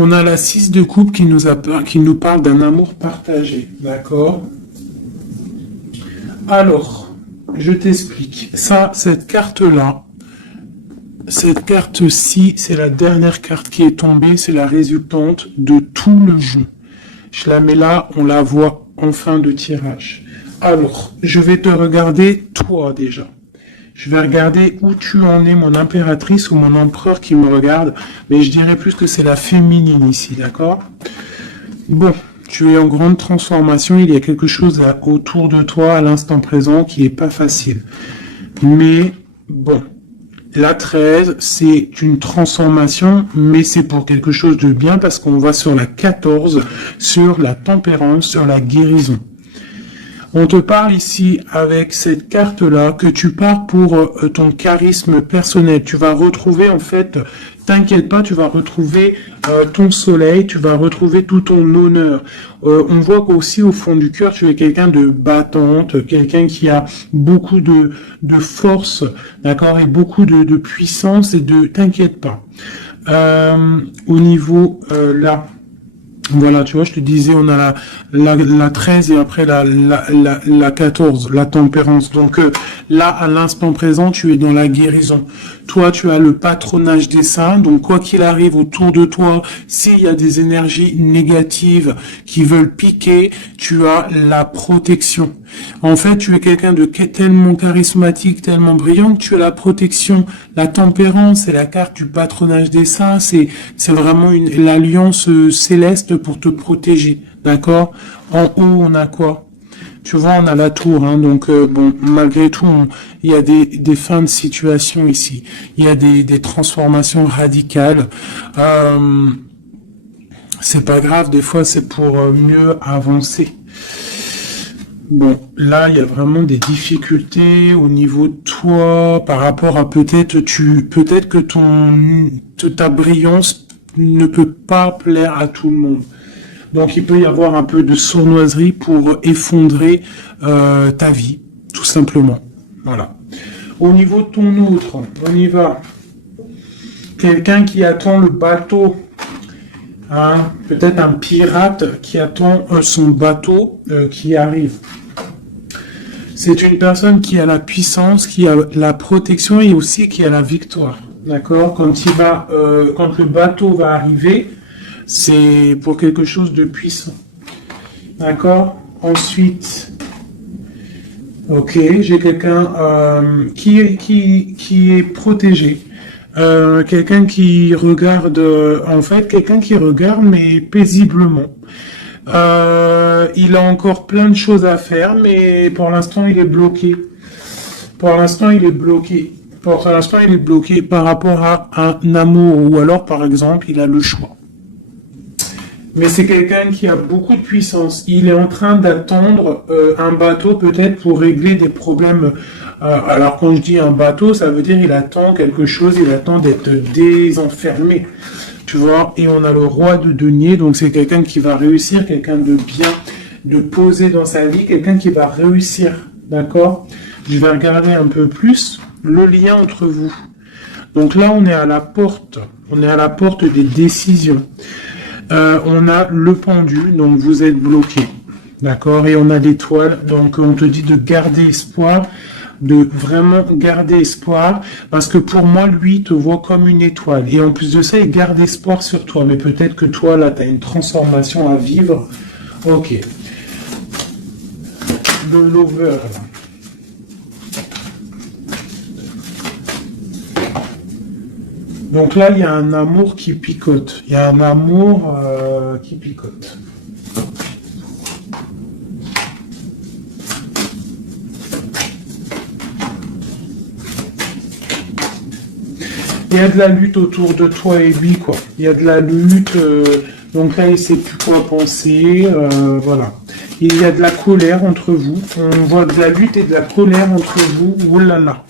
On a la 6 de coupe qui nous parle d'un amour partagé, d'accord? Alors, je t'explique. Ça, cette carte-là, cette carte-ci, c'est la dernière carte qui est tombée, c'est la résultante de tout le jeu. Je la mets là, on la voit en fin de tirage. Alors, je vais te regarder toi déjà. Je vais regarder où tu en es, mon impératrice ou mon empereur qui me regarde. Mais je dirais plus que c'est la féminine ici, d'accord? Bon, tu es en grande transformation. Il y a quelque chose autour de toi à l'instant présent qui est pas facile. Mais bon, la 13, c'est une transformation, mais c'est pour quelque chose de bien parce qu'on va sur la 14, sur la tempérance, sur la guérison. On te parle ici avec cette carte-là que tu pars pour ton charisme personnel. Tu vas retrouver en fait t'inquiète pas, tu vas retrouver ton soleil, tu vas retrouver tout ton honneur. On voit qu'aussi au fond du cœur, tu es quelqu'un de battante, quelqu'un qui a beaucoup de force, d'accord, et beaucoup de puissance et de, t'inquiète pas. Au niveau là, voilà, tu vois, je te disais, on a la 13 et après la 14, la tempérance. Donc là, à l'instant présent, tu es dans la guérison. Toi, tu as le patronage des saints. Donc, quoi qu'il arrive autour de toi, s'il y a des énergies négatives qui veulent piquer, tu as la protection. En fait, tu es quelqu'un de tellement charismatique, tellement brillant que tu as la protection. La tempérance, c'est la carte du patronage des saints. C'est vraiment l'alliance céleste pour te protéger. D'accord? En haut, on a quoi? Tu vois, on a la tour, hein, donc bon, malgré tout, il y a des fins de situation ici. Il y a des transformations radicales. C'est pas grave, des fois c'est pour mieux avancer. Bon, là, il y a vraiment des difficultés au niveau de toi, par rapport à peut-être que ta brillance ne peut pas plaire à tout le monde. Donc, il peut y avoir un peu de sournoiserie pour effondrer ta vie, tout simplement. Voilà. Au niveau de ton autre, on y va. Quelqu'un qui attend le bateau. Hein, peut-être un pirate qui attend son bateau qui arrive. C'est une personne qui a la puissance, qui a la protection et aussi qui a la victoire. D'accord? Quand le bateau va arriver, c'est pour quelque chose de puissant. D'accord? Ensuite, ok, j'ai quelqu'un qui est protégé. Quelqu'un qui regarde, quelqu'un qui regarde mais paisiblement. Il a encore plein de choses à faire, mais pour l'instant il est bloqué. Pour l'instant il est bloqué. Pour l'instant il est bloqué par rapport à un amour, ou alors par exemple il a le choix. Mais c'est quelqu'un qui a beaucoup de puissance. Il est en train d'attendre un bateau peut-être pour régler des problèmes. Alors quand je dis un bateau, ça veut dire il attend quelque chose, il attend d'être désenfermé. Tu vois, et on a le roi de denier, donc c'est quelqu'un qui va réussir, quelqu'un de bien, de posé dans sa vie, quelqu'un qui va réussir. D'accord? Je vais regarder un peu plus le lien entre vous. Donc là, on est à la porte. On est à la porte des décisions. On a le pendu, donc vous êtes bloqué. D'accord? Et on a l'étoile, donc on te dit de garder espoir, de vraiment garder espoir, parce que pour moi, lui, il te voit comme une étoile. Et en plus de ça, il garde espoir sur toi. Mais peut-être que toi, là, tu as une transformation à vivre. Ok. Le lover, là. Donc là, il y a un amour qui picote. Il y a un amour qui picote. Il y a de la lutte autour de toi et lui, quoi. Il y a de la lutte, donc là, il ne sait plus quoi penser, voilà. Il y a de la colère entre vous. On voit de la lutte et de la colère entre vous. Oh là là.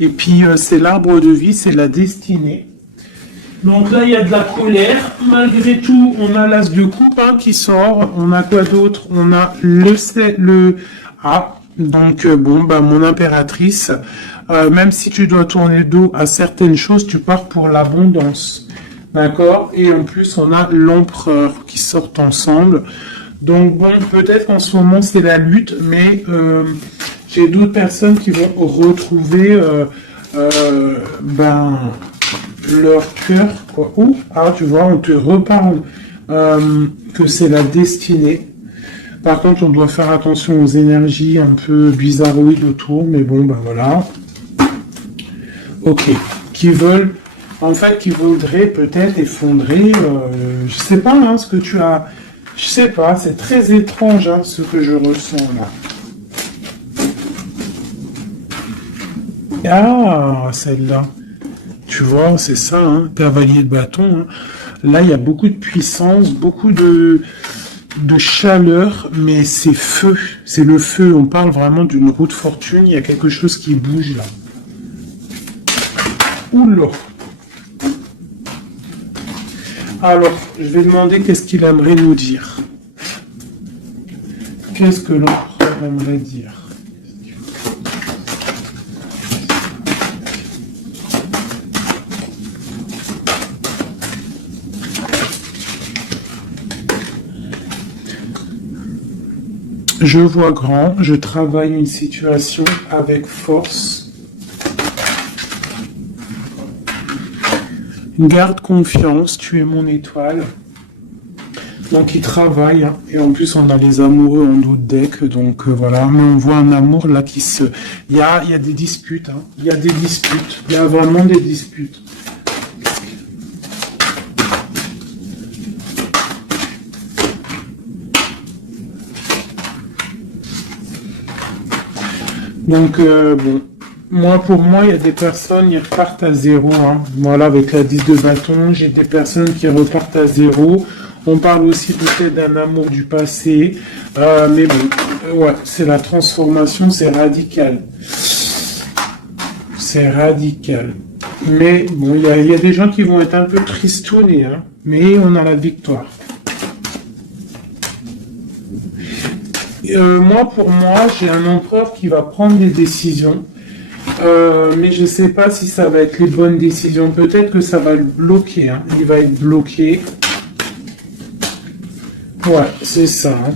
Et puis, c'est l'arbre de vie, c'est la destinée. Donc là, il y a de la colère. Malgré tout, on a l'as de coupe qui sort. On a quoi d'autre? On a le A. Donc, bon, bah, mon impératrice, même si tu dois tourner le dos à certaines choses, tu pars pour l'abondance. D'accord? Et en plus, on a l'empereur qui sortent ensemble. Donc, bon, peut-être qu'en ce moment, c'est la lutte, mais j'ai d'autres personnes qui vont retrouver leur cœur, quoi. Ou, tu vois, on te reparle que c'est la destinée. Par contre, on doit faire attention aux énergies un peu bizarroïdes autour, mais bon, ben voilà. Ok. Qui voudraient peut-être effondrer, je sais pas, ce que tu as, je sais pas, c'est très étrange, ce que je ressens là. Ah, celle-là. Tu vois, c'est ça, cavalier de bâton. Là, il y a beaucoup de puissance, beaucoup de chaleur, mais c'est feu. C'est le feu. On parle vraiment d'une roue de fortune. Il y a quelque chose qui bouge là. Oula. Alors, je vais demander qu'est-ce qu'il aimerait nous dire. Qu'est-ce que l'empereur aimerait dire? Je vois grand, je travaille une situation avec force. Garde confiance, tu es mon étoile. Donc il travaille, hein. Et en plus on a les amoureux en dos de deck, donc voilà, mais on voit un amour là qui se... Il y a des disputes, hein. Il y a des disputes, il y a vraiment des disputes. Donc, bon, pour moi, il y a des personnes qui repartent à zéro. Hein. Voilà, avec la 10 de bâton, j'ai des personnes qui repartent à zéro. On parle aussi peut-être d'un amour du passé. Mais bon, ouais, c'est la transformation, c'est radical. C'est radical. Mais bon, il y a des gens qui vont être un peu tristounés, hein, mais on a la victoire. Pour moi, j'ai un empereur qui va prendre des décisions, mais je ne sais pas si ça va être les bonnes décisions. Peut-être que ça va le bloquer, hein. Il va être bloqué. Ouais, c'est ça. Hein.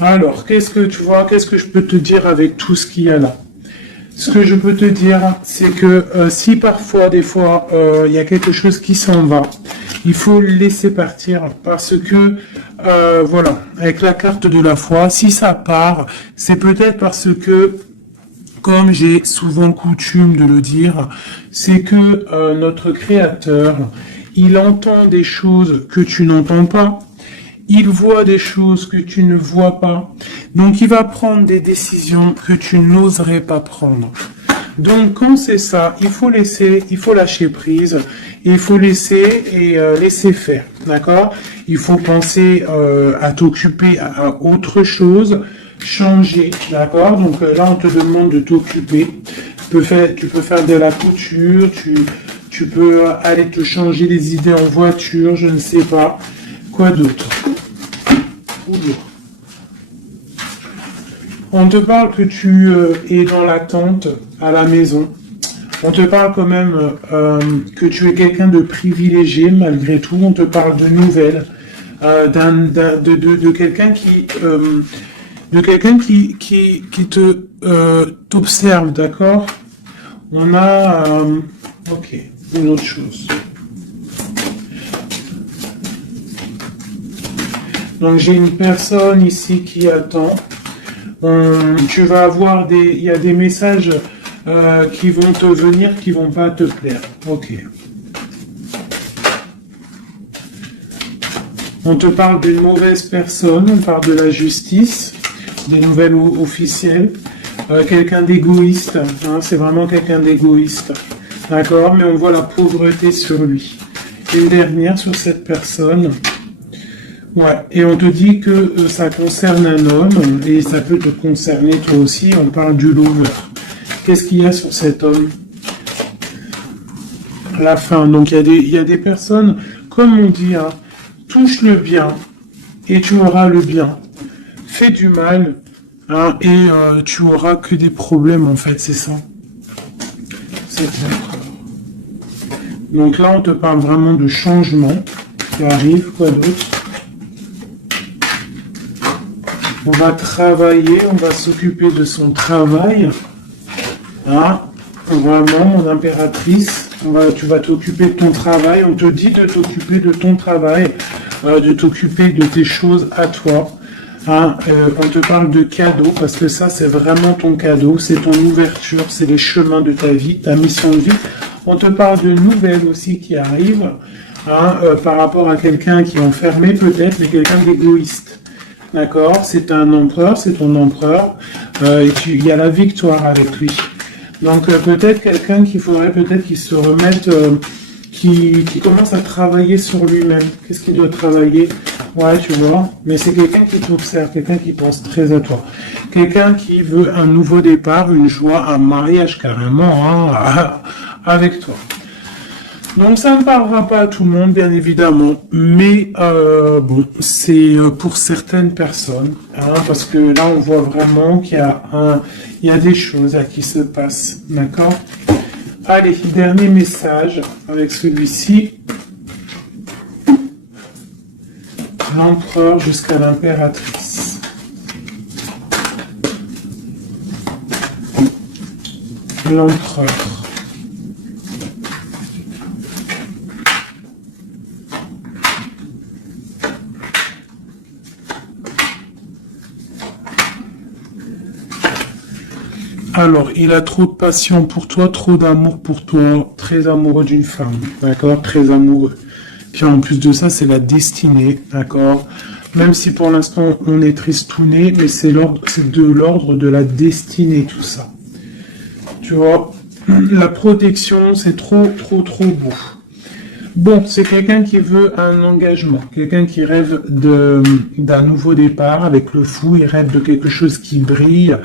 Alors, qu'est-ce que tu vois, qu'est-ce que je peux te dire avec tout ce qu'il y a là? Ce que je peux te dire, c'est que si parfois, des fois, il y a quelque chose qui s'en va, il faut le laisser partir parce que, voilà, avec la carte de la foi, si ça part, c'est peut-être parce que, comme j'ai souvent coutume de le dire, c'est que notre Créateur, il entend des choses que tu n'entends pas. Il voit des choses que tu ne vois pas. Donc, il va prendre des décisions que tu n'oserais pas prendre. Donc, quand c'est ça, il faut lâcher prise, il faut laisser faire, d'accord? Il faut penser à t'occuper à autre chose, changer, d'accord? Donc là, on te demande de t'occuper. Tu peux faire de la couture, tu peux aller te changer les idées en voiture, je ne sais pas. Quoi d'autre? On te parle que tu es dans l'attente à la maison. On te parle quand même que tu es quelqu'un de privilégié malgré tout. On te parle de nouvelles, de quelqu'un qui te t'observe, d'accord? On a ok, une autre chose. Donc j'ai une personne ici qui attend. Tu vas avoir il y a des messages qui vont te venir, qui vont pas te plaire. Ok. On te parle d'une mauvaise personne, on parle de la justice, des nouvelles officielles. Quelqu'un d'égoïste, hein, c'est vraiment quelqu'un d'égoïste. D'accord, mais on voit la pauvreté sur lui. Une dernière sur cette personne. Ouais, et on te dit que ça concerne un homme, et ça peut te concerner toi aussi, on parle du lover. Qu'est-ce qu'il y a sur cet homme? La fin, donc il y a des personnes, comme on dit, hein, touche le bien, et tu auras le bien. Fais du mal, hein, et tu auras que des problèmes, en fait, c'est ça. C'est vrai. Donc là, on te parle vraiment de changement qui arrive, quoi d'autre? On va travailler, on va s'occuper de son travail. Hein? Vraiment, mon impératrice, tu vas t'occuper de ton travail. On te dit de t'occuper de ton travail, de t'occuper de tes choses à toi. Hein? On te parle de cadeau, parce que ça, c'est vraiment ton cadeau. C'est ton ouverture, c'est les chemins de ta vie, ta mission de vie. On te parle de nouvelles aussi qui arrivent, hein, par rapport à quelqu'un qui est enfermé peut-être, mais quelqu'un d'égoïste. D'accord, c'est un empereur, c'est ton empereur, et il y a la victoire avec lui. Donc peut-être quelqu'un qu'il faudrait peut-être qu'il se remette qui commence à travailler sur lui-même. Qu'est-ce qu'il doit travailler? Ouais, tu vois, mais c'est quelqu'un qui t'observe, quelqu'un qui pense très à toi. Quelqu'un qui veut un nouveau départ, une joie, un mariage carrément, hein, avec toi. Donc ça ne parlera pas à tout le monde, bien évidemment, mais bon, c'est pour certaines personnes, hein, parce que là on voit vraiment il y a des choses qui se passent, d'accord? Allez, dernier message avec celui-ci. L'empereur jusqu'à l'impératrice. L'empereur. Alors, il a trop de passion pour toi, trop d'amour pour toi, très amoureux d'une femme, d'accord? Très amoureux. Puis en plus de ça, c'est la destinée, d'accord? Même si pour l'instant on est tristouné, mais c'est de l'ordre de la destinée, tout ça. Tu vois, la protection, c'est trop, trop, trop beau. Bon, c'est quelqu'un qui veut un engagement, quelqu'un qui rêve d'un nouveau départ avec le fou, il rêve de quelque chose qui brille.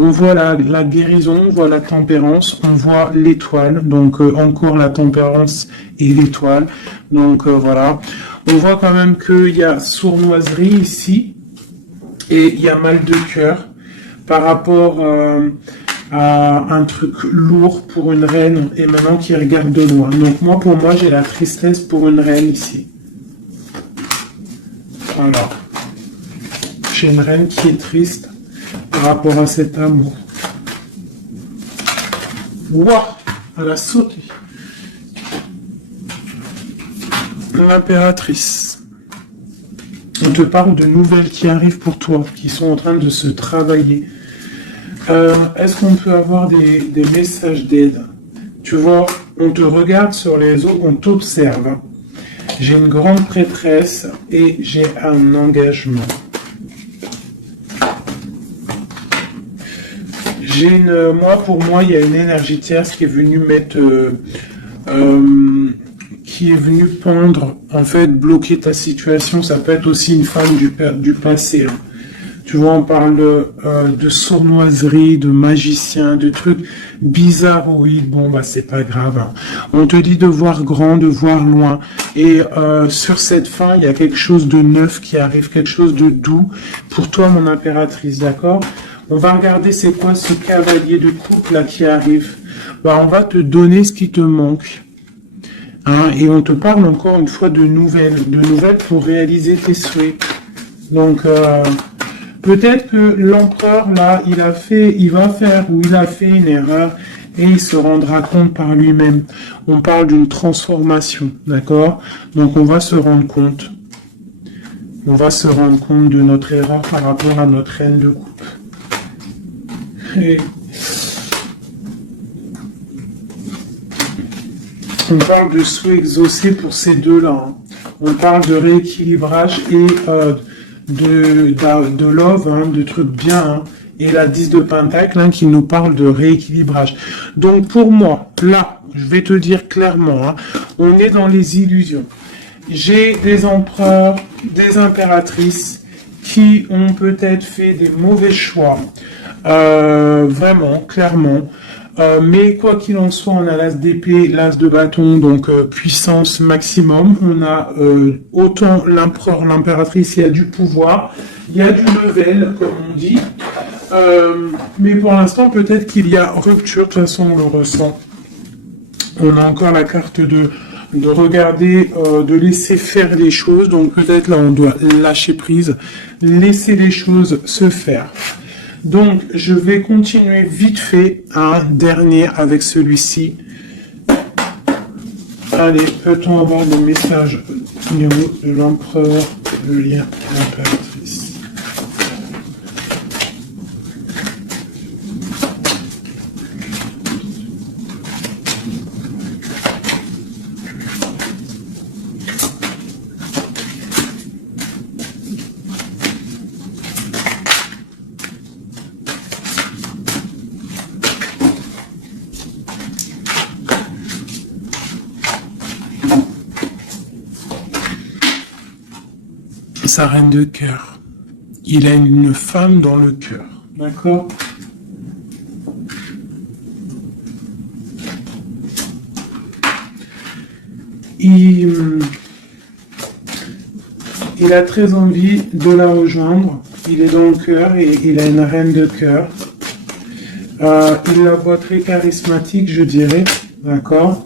On voit la guérison, on voit la tempérance, on voit l'étoile, donc encore la tempérance et l'étoile. Donc voilà, on voit quand même qu'il y a sournoiserie ici et il y a mal de cœur par rapport à un truc lourd pour une reine et maintenant qui regarde de loin. Donc moi, pour moi, j'ai la tristesse pour une reine ici. Voilà. J'ai une reine qui est triste par rapport à cet amour. Waouh, elle a sauté. L'impératrice. On te parle de nouvelles qui arrivent pour toi, qui sont en train de se travailler. Est-ce qu'on peut avoir des messages d'aide? Tu vois, on te regarde sur les eaux, on t'observe. J'ai une grande prêtresse et j'ai un engagement. Pour moi, il y a une énergie tierce qui est venue qui est venue pendre, en fait, bloquer ta situation. Ça peut être aussi une femme du passé. Hein. Tu vois, on parle de sournoiserie, de magicien, de trucs bizarres. Oui, bon, bah c'est pas grave. Hein. On te dit de voir grand, de voir loin. Et sur cette fin, il y a quelque chose de neuf qui arrive, quelque chose de doux pour toi, mon impératrice, d'accord? On va regarder c'est quoi ce cavalier de coupe là qui arrive. Bah, on va te donner ce qui te manque. Hein, et on te parle encore une fois de nouvelles pour réaliser tes souhaits. Donc, peut-être que l'empereur, là, il a fait une erreur et il se rendra compte par lui-même. On parle d'une transformation, d'accord? Donc, on va se rendre compte. On va se rendre compte de notre erreur par rapport à notre reine de coupe. Et on parle de souhait exaucé pour ces deux-là. Hein. On parle de rééquilibrage et de love, hein, de trucs bien. Hein. Et la 10 de Pentacle hein, qui nous parle de rééquilibrage. Donc pour moi, là, je vais te dire clairement, hein, on est dans les illusions. J'ai des empereurs, des impératrices qui ont peut-être fait des mauvais choix. Vraiment, clairement. Mais quoi qu'il en soit, on a l'as d'épée, l'as de bâton, donc puissance maximum. On a autant l'empereur, l'impératrice, il y a du pouvoir, il y a du level, comme on dit. Mais pour l'instant, peut-être qu'il y a rupture, de toute façon, on le ressent. On a encore la carte de regarder, de laisser faire les choses. Donc peut-être là, on doit lâcher prise, laisser les choses se faire. Donc, je vais continuer vite fait un dernier avec celui-ci. Allez, peut-on avoir le message au niveau de l'empereur, le lien et l'impératrice? sa reine de cœur. Il a une femme dans le cœur. D'accord? Il a très envie de la rejoindre. Il est dans le cœur et il a une reine de cœur. Il la voit très charismatique, je dirais. D'accord?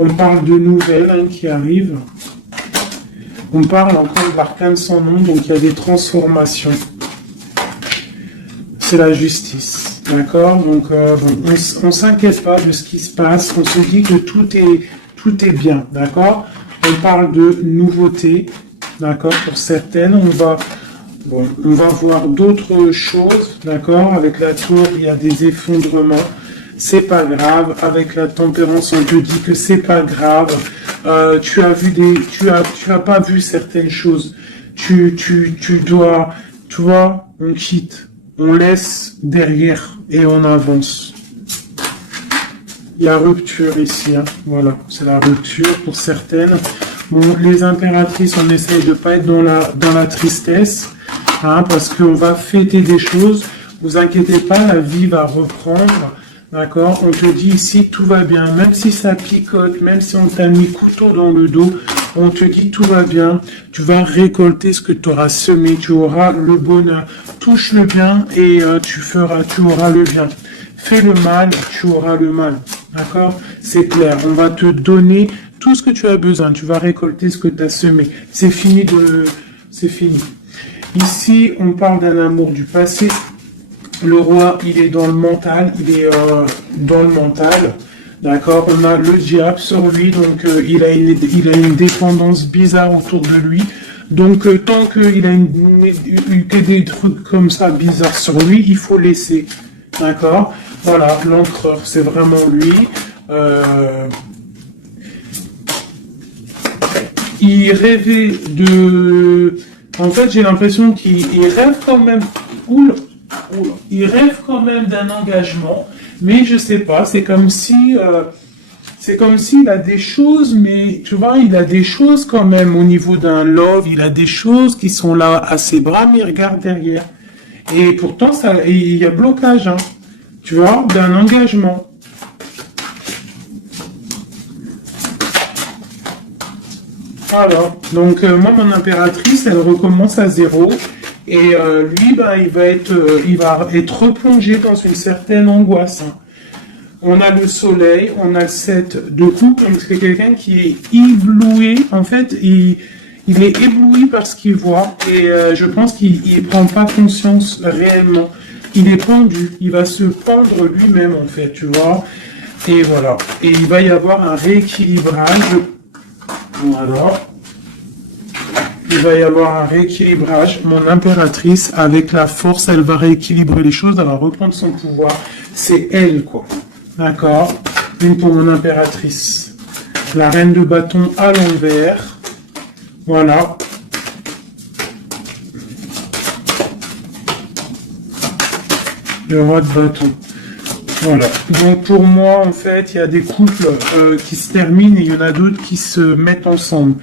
On parle de nouvelles qui arrivent. On parle encore de l'arcane sans nom, donc il y a des transformations. C'est la justice. D'accord? Donc on s'inquiète pas de ce qui se passe. On se dit que tout est bien. D'accord? On parle de nouveautés. D'accord? Pour certaines, on va voir d'autres choses. D'accord? Avec la tour, il y a des effondrements. C'est pas grave. Avec la tempérance, on te dit que c'est pas grave. Tu as pas vu certaines choses. Tu dois, tu vois, on quitte, on laisse derrière et on avance. Il y a rupture ici, hein. Voilà, c'est la rupture pour certaines. Bon, les impératrices, on essaye de pas être dans la tristesse, hein, parce qu'on va fêter des choses. Vous inquiétez pas, la vie va reprendre. D'accord? On te dit ici, tout va bien. Même si ça picote, même si on t'a mis couteau dans le dos, on te dit tout va bien. Tu vas récolter ce que tu auras semé. Tu auras le bonheur. Touche le bien et tu auras le bien. Fais le mal, tu auras le mal. D'accord? C'est clair. On va te donner tout ce que tu as besoin. Tu vas récolter ce que tu as semé. C'est fini. Ici, on parle d'un amour du passé. Le roi, il est dans le mental, d'accord. On a le diable sur lui, donc il a une dépendance bizarre autour de lui. Donc tant qu'il a que des trucs comme ça bizarres sur lui, il faut laisser, d'accord. Voilà, l'empereur, c'est vraiment lui. Il rêvait de... En fait, j'ai l'impression qu'il rêve quand même... Il rêve quand même d'un engagement, mais je sais pas, c'est comme s'il a des choses, mais tu vois, il a des choses quand même au niveau d'un love, il a des choses qui sont là à ses bras, mais il regarde derrière. Et pourtant, il y a blocage, hein, tu vois, d'un engagement. Voilà, donc moi, mon impératrice, elle recommence à zéro. Et lui, il va être replongé dans une certaine angoisse. Hein. On a le soleil, on a le 7 de coupe, donc c'est quelqu'un qui est ébloui. En fait, il est ébloui par ce qu'il voit. Et je pense qu'il ne prend pas conscience réellement. Il est pendu, il va se pendre lui-même, en fait, tu vois. Et voilà. Et il va y avoir un rééquilibrage. Voilà. Il va y avoir un rééquilibrage. Mon impératrice, avec la force, elle va rééquilibrer les choses, elle va reprendre son pouvoir. C'est elle, quoi. D'accord? Une pour mon impératrice. La reine de bâton à l'envers. Voilà. Le roi de bâton. Voilà. Donc pour moi, en fait, il y a des couples qui se terminent et il y en a d'autres qui se mettent ensemble.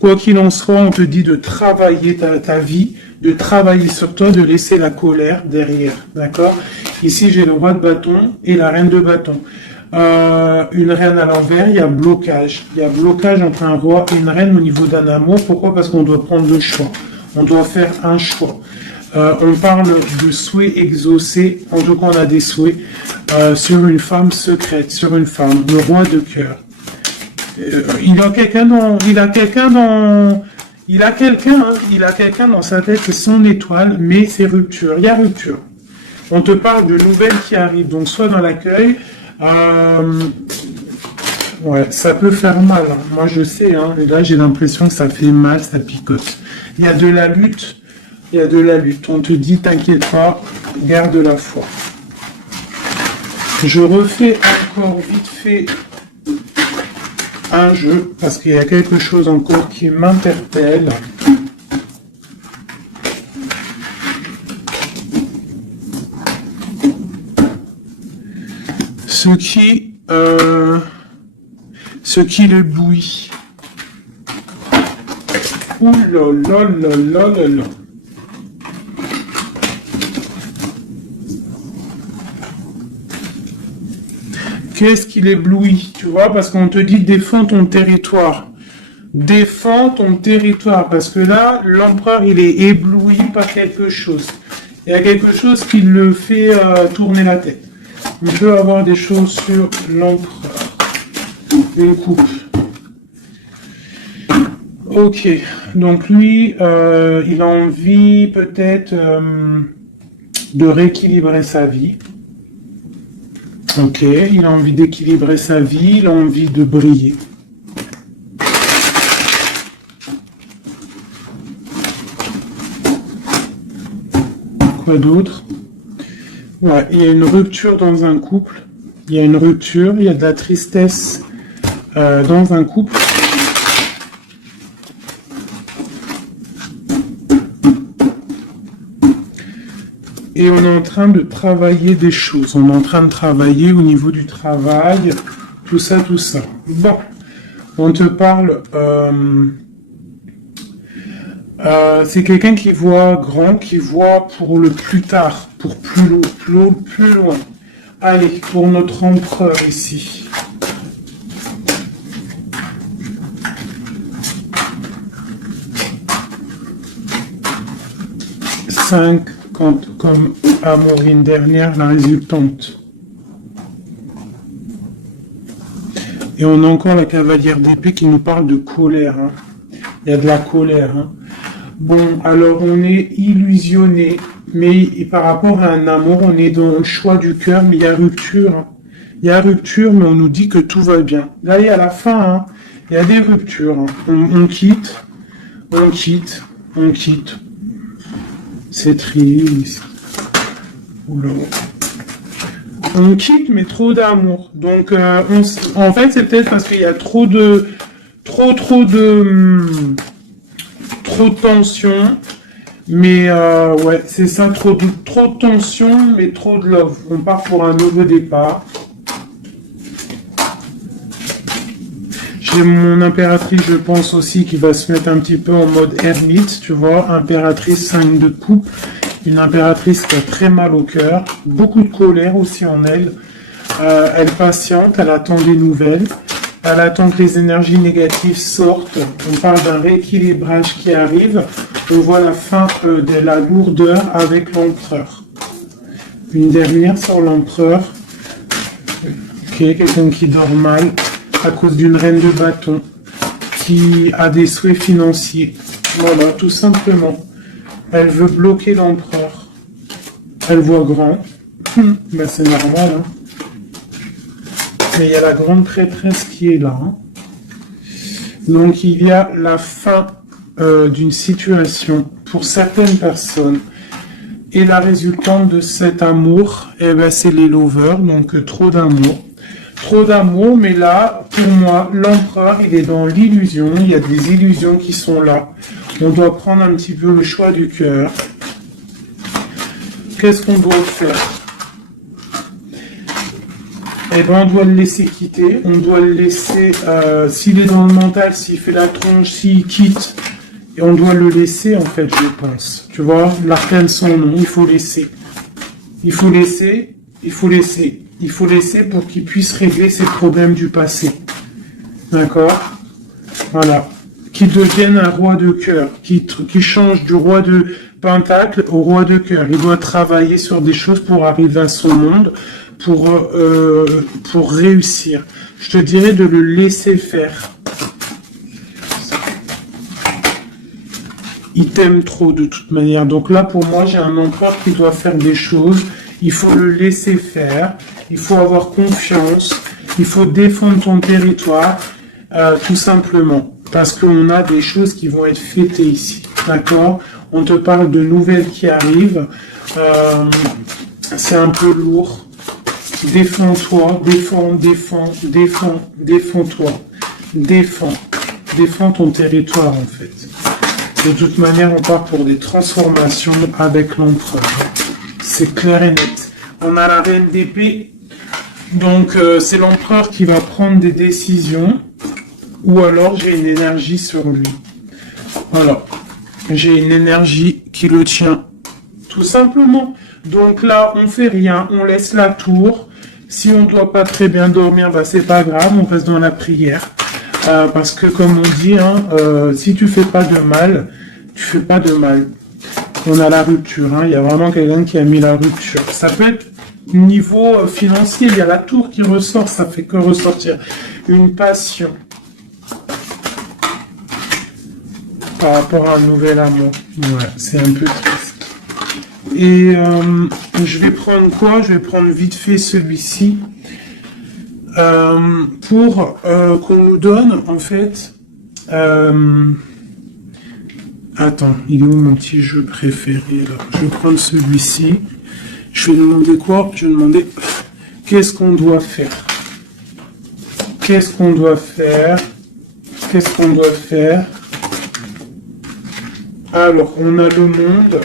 Quoi qu'il en soit, on te dit de travailler ta vie, de travailler sur toi, de laisser la colère derrière. D'accord? Ici, j'ai le roi de bâton et la reine de bâton. Une reine à l'envers, il y a blocage. Il y a blocage entre un roi et une reine au niveau d'un amour. Pourquoi? Parce qu'on doit prendre le choix. On doit faire un choix. On parle de souhaits exaucés. En tout cas, on a des souhaits sur une femme secrète, sur une femme, le roi de cœur. Il a quelqu'un dans sa tête, c'est son étoile, mais c'est rupture. Il y a rupture. On te parle de nouvelles qui arrivent, donc soit dans l'accueil, ouais, ça peut faire mal. Hein. Moi, je sais, hein, et là, j'ai l'impression que ça fait mal, ça picote. Il y a de la lutte. On te dit, t'inquiète pas, garde la foi. Je refais encore vite fait un jeu, parce qu'il y a quelque chose encore qui m'interpelle. Ce qui l'éblouit. Ouh là là là là là là. Qu'est-ce qui l'éblouit, tu vois, parce qu'on te dit défends ton territoire. Défends ton territoire, parce que là, l'empereur, il est ébloui par quelque chose. Il y a quelque chose qui le fait tourner la tête. On peut avoir des choses sur l'empereur. Une coupe. Ok, donc lui, il a envie peut-être de rééquilibrer sa vie. Ok, il a envie d'équilibrer sa vie, il a envie de briller. Quoi d'autre? Ouais, il y a une rupture dans un couple. Il y a une rupture, il y a de la tristesse dans un couple. Et on est en train de travailler des choses. On est en train de travailler au niveau du travail, tout ça, tout ça. Bon, on te parle... c'est quelqu'un qui voit grand, qui voit pour le plus tard, pour plus loin. Allez, pour notre empereur ici. Cinq, comme Amorine dernière, la résultante. Et on a encore la cavalière d'épée qui nous parle de colère. Hein. Il y a de la colère. Hein. Bon, alors on est illusionné, mais par rapport à un amour, on est dans le choix du cœur, mais il y a rupture. Hein. Il y a rupture, mais on nous dit que tout va bien. Là, il y a la fin, hein. Il y a des ruptures. Hein. On quitte. C'est triste. Oula. On quitte, mais trop d'amour. Donc, en fait, c'est peut-être parce qu'il y a trop de tension. Mais ouais, c'est ça, trop de tension, mais trop de love. On part pour un nouveau départ. J'ai mon impératrice, je pense aussi, qui va se mettre un petit peu en mode ermite, tu vois. Impératrice 5 de coupe. Une impératrice qui a très mal au cœur. Beaucoup de colère aussi en elle. Elle patiente, elle attend des nouvelles. Elle attend que les énergies négatives sortent. On parle d'un rééquilibrage qui arrive. On voit la fin de la lourdeur avec l'empereur. Une dernière sur l'empereur. Ok, quelqu'un qui dort mal à cause d'une reine de bâton qui a des souhaits financiers. Voilà, tout simplement. Elle veut bloquer l'empereur. Elle voit grand. Ben, c'est normal. Hein. Mais il y a la grande prêtresse qui est là. Hein. Donc il y a la fin d'une situation pour certaines personnes. Et la résultante de cet amour, eh ben, c'est les lovers, donc trop d'amour. Trop d'amour, mais là, pour moi, l'empereur, il est dans l'illusion. Il y a des illusions qui sont là. On doit prendre un petit peu le choix du cœur. Qu'est-ce qu'on doit faire? Eh ben, on doit le laisser quitter. On doit le laisser, s'il est dans le mental, s'il fait la tronche, s'il quitte. Et on doit le laisser, en fait, je pense. Tu vois, l'arcane son nom, il faut laisser. Il faut laisser, il faut laisser. Il faut laisser pour qu'il puisse régler ses problèmes du passé. D'accord? Voilà. Qu'il devienne un roi de cœur. Qu'il change du roi de pentacle au roi de cœur. Il doit travailler sur des choses pour arriver à son monde, pour réussir. Je te dirais de le laisser faire. Il t'aime trop de toute manière. Donc là, pour moi, j'ai un empereur qui doit faire des choses. Il faut le laisser faire. Il faut avoir confiance. Il faut défendre ton territoire, tout simplement. Parce qu'on a des choses qui vont être fêtées ici. D'accord? On te parle de nouvelles qui arrivent. C'est un peu lourd. Défends-toi. Défends-toi. Défends ton territoire, en fait. De toute manière, on part pour des transformations avec l'empereur. C'est clair et net. On a la reine d'épée. Donc, c'est l'empereur qui va prendre des décisions. Ou alors, j'ai une énergie sur lui. Voilà. J'ai une énergie qui le tient. Tout simplement. Donc là, on fait rien, on laisse la tour. Si on ne doit pas très bien dormir, bah c'est pas grave, on reste dans la prière. Parce que comme on dit, hein, si tu fais pas de mal, tu fais pas de mal. On a la rupture, hein. Il y a vraiment quelqu'un qui a mis la rupture. Ça peut être niveau financier, il y a la tour qui ressort, ça fait que ressortir une passion par rapport à un nouvel amour. Ouais, c'est un peu triste. Et je vais prendre quoi? Je vais prendre vite fait celui-ci pour qu'on nous donne en fait. Attends, il est où mon petit jeu préféré là? Je vais prendre celui-ci. Je vais demander quoi? Je vais demander qu'est-ce qu'on doit faire? Qu'est-ce qu'on doit faire? Qu'est-ce qu'on doit faire? Alors, on a le monde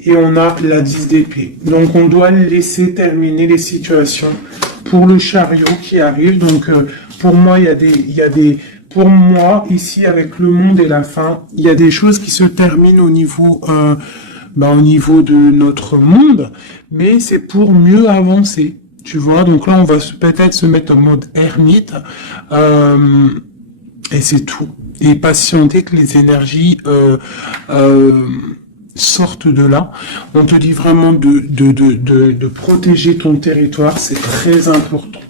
et on a la 10 d'épée. Donc, on doit laisser terminer les situations pour le chariot qui arrive. Donc, pour moi, pour moi, ici, avec le monde et la fin, il y a des choses qui se terminent au niveau de notre monde, mais c'est pour mieux avancer. Tu vois, donc là, on va peut-être se mettre en mode ermite, et c'est tout. Et patienter que les énergies sortent de là. On te dit vraiment de protéger ton territoire, c'est très important.